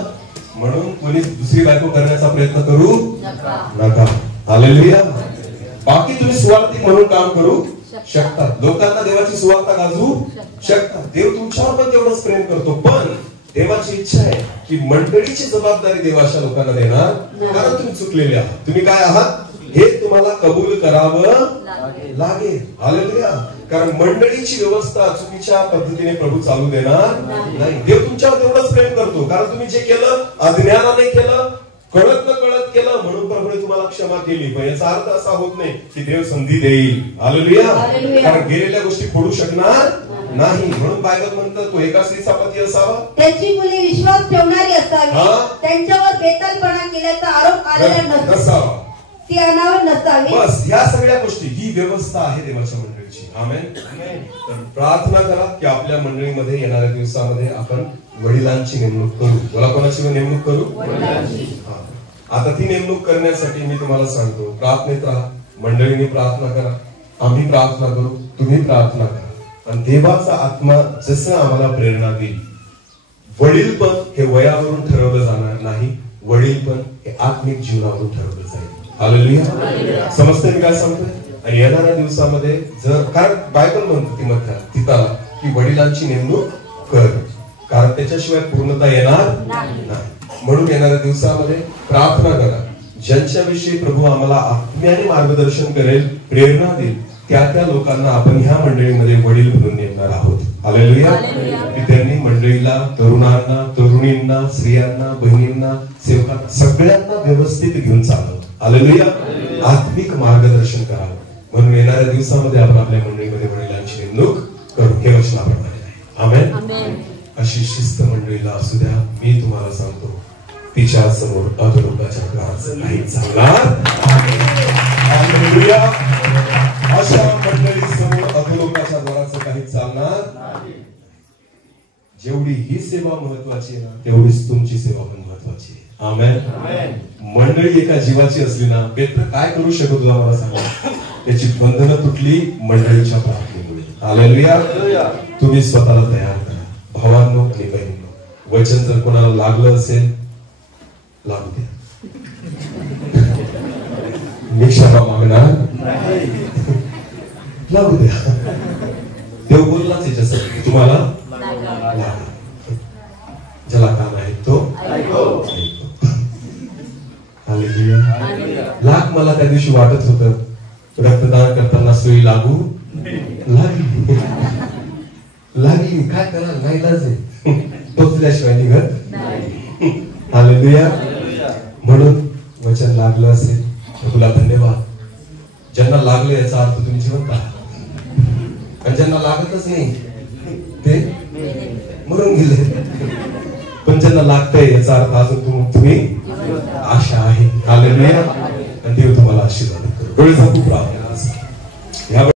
म्हणून कोणी दुसरी बायको करण्याचा प्रयत्न करू नका. हालेलुया. बाकी तुम्ही सुवार्थिक म्हणून काम करू शकता, लोकांना देवाची सुवार्ता गाजवू शकता. देव तुमच्यावर पण तेवढंच प्रेम करतो, पण देवाची इच्छा आहे की मंडळीची जबाबदारी देवाच्या लोकांना देणार. कारण तुम्ही चुकलेले आहात. तुम्ही काय आहात हे तुम्हाला कबूल करावं लागेल. हालेलुया. कारण मंडळीची व्यवस्था चुकीच्या पद्धतीने प्रभू चालू देणार नाही. देव तुमच्यावर तेवढंच प्रेम करतो, कारण तुम्ही जे केलं अज्ञानाने केलं, कळत न कळत केलं, म्हणून प्रभूने तुम्हाला क्षमा केली. पण याचा अर्थ असा होत नाही की देव संधी देईल. हालेलुया. कारण गेलेल्या गोष्टी फोडू शकणार नाही. म्हणून बायबल म्हणतं तो एका स्त्रीचा पती असावा, त्याची मुले विश्वास ठेवणारी असावी, त्यांच्यावर बेतालपणा केल्याचा आरोप आलेला नसावा, ती अनावर नसावी. बस या सगळ्या गोष्टी, ही व्यवस्था आहे देवाच्या मंडळीची. आमेन. तर प्रार्थना करा की आपल्या मंडळीमध्ये येणाऱ्या दिवसामध्ये आपण वडिलांची नेमणूक करू. बोला, कोणाची नेमणूक करू? आता ती नेमणूक करण्यासाठी मी तुम्हाला सांगतो, प्रार्थनेत राहा, मंडळीने प्रार्थना करा, आम्ही प्रार्थना करू, तुम्ही प्रार्थना करा. आणि देवाचा आत्मा जसं आम्हाला प्रेरणा देईल. वडील पण हे वयावरून ठरवलं जाणार नाही, वडील पण हे आत्मिक जीवनावरून ठरवलं जाईल. हालेलुया. समजते मी काय सांगतोय? आणि येणाऱ्या दिवसामध्ये जर, कारण बायबल म्हणते तिथं की वडिलांची नेमणूक कर, कारण त्याच्याशिवाय पूर्णता येणार नाही. म्हणून येणाऱ्या दिवसामध्ये प्रार्थना करा, ज्यांच्याविषयी प्रभू आम्हाला आत्म्याने मार्गदर्शन करेल, प्रेरणा देईल, त्या लोकांना आपण ह्या मंडळीमध्ये वडील म्हणून नेमणार आहोत. हालेलुया. की त्यांनी मंडळीला, तरुणांना, तरुणींना, स्त्रियांना, बहिणींना, सेवकांना सगळ्यांना व्यवस्थित घेऊन चालवं. हालेलुया. आत्मिक मार्गदर्शन करावं. म्हणून येणाऱ्या दिवसामध्ये आपण आपल्या मंडळीमध्ये वडिलांची नेमणूक करू. हे वचन आपण आहे. आमेन. अशी शिस्त मंडळीला असू द्या. मी तुम्हाला सांगतो, तिच्या समोर अधोलोकाच्या द्वाराचं काही चालणार. अशा मंडळी समोर अधोलोकाच्या द्वाराचं काही चालणार. जेवढी ही सेवा महत्वाची आहे ना, तेवढीच तुमची सेवा पण महत्वाची आहे. आमेन. मंडळी एका जीवाची असली ना, पेत्र काय करू शकत होता मला सांगा? त्याची बंधनं तुटली मंडळीच्या प्रार्थनेमुळे. हालेलुया. तुम्ही स्वतःला तयार करा भावांनो आणि बहिणींनो. वचन जर कोणाला लागलं असेल लागू द्या. मी क्षमा मागणार लागू द्या. देव बोललाच याच्यासाठी तुम्हाला लागलं. ज्याला कान आहे तो ऐको. हालेलुया. लाख मला त्या दिवशी वाटत होतं रक्तदान करताना सुई लागू लागली काय कराल नाही लाजे टोचल्याशिवाय निघत. हालेलुया. म्हणून वचन लागलं असेल तर तुला धन्यवाद. ज्यांना लागलं याचा अर्थ तुम्ही जिवंत आहात. आणि ज्यांना लागतच नाही ते मरून गेले. पण ज्यांना लागतंय याचा अर्थ अजून तुम्ही आशा आहे. हालेलुया. आणि देव तुम्हाला आशीर्वाद करो. डोळे झाकून प्रार्थना.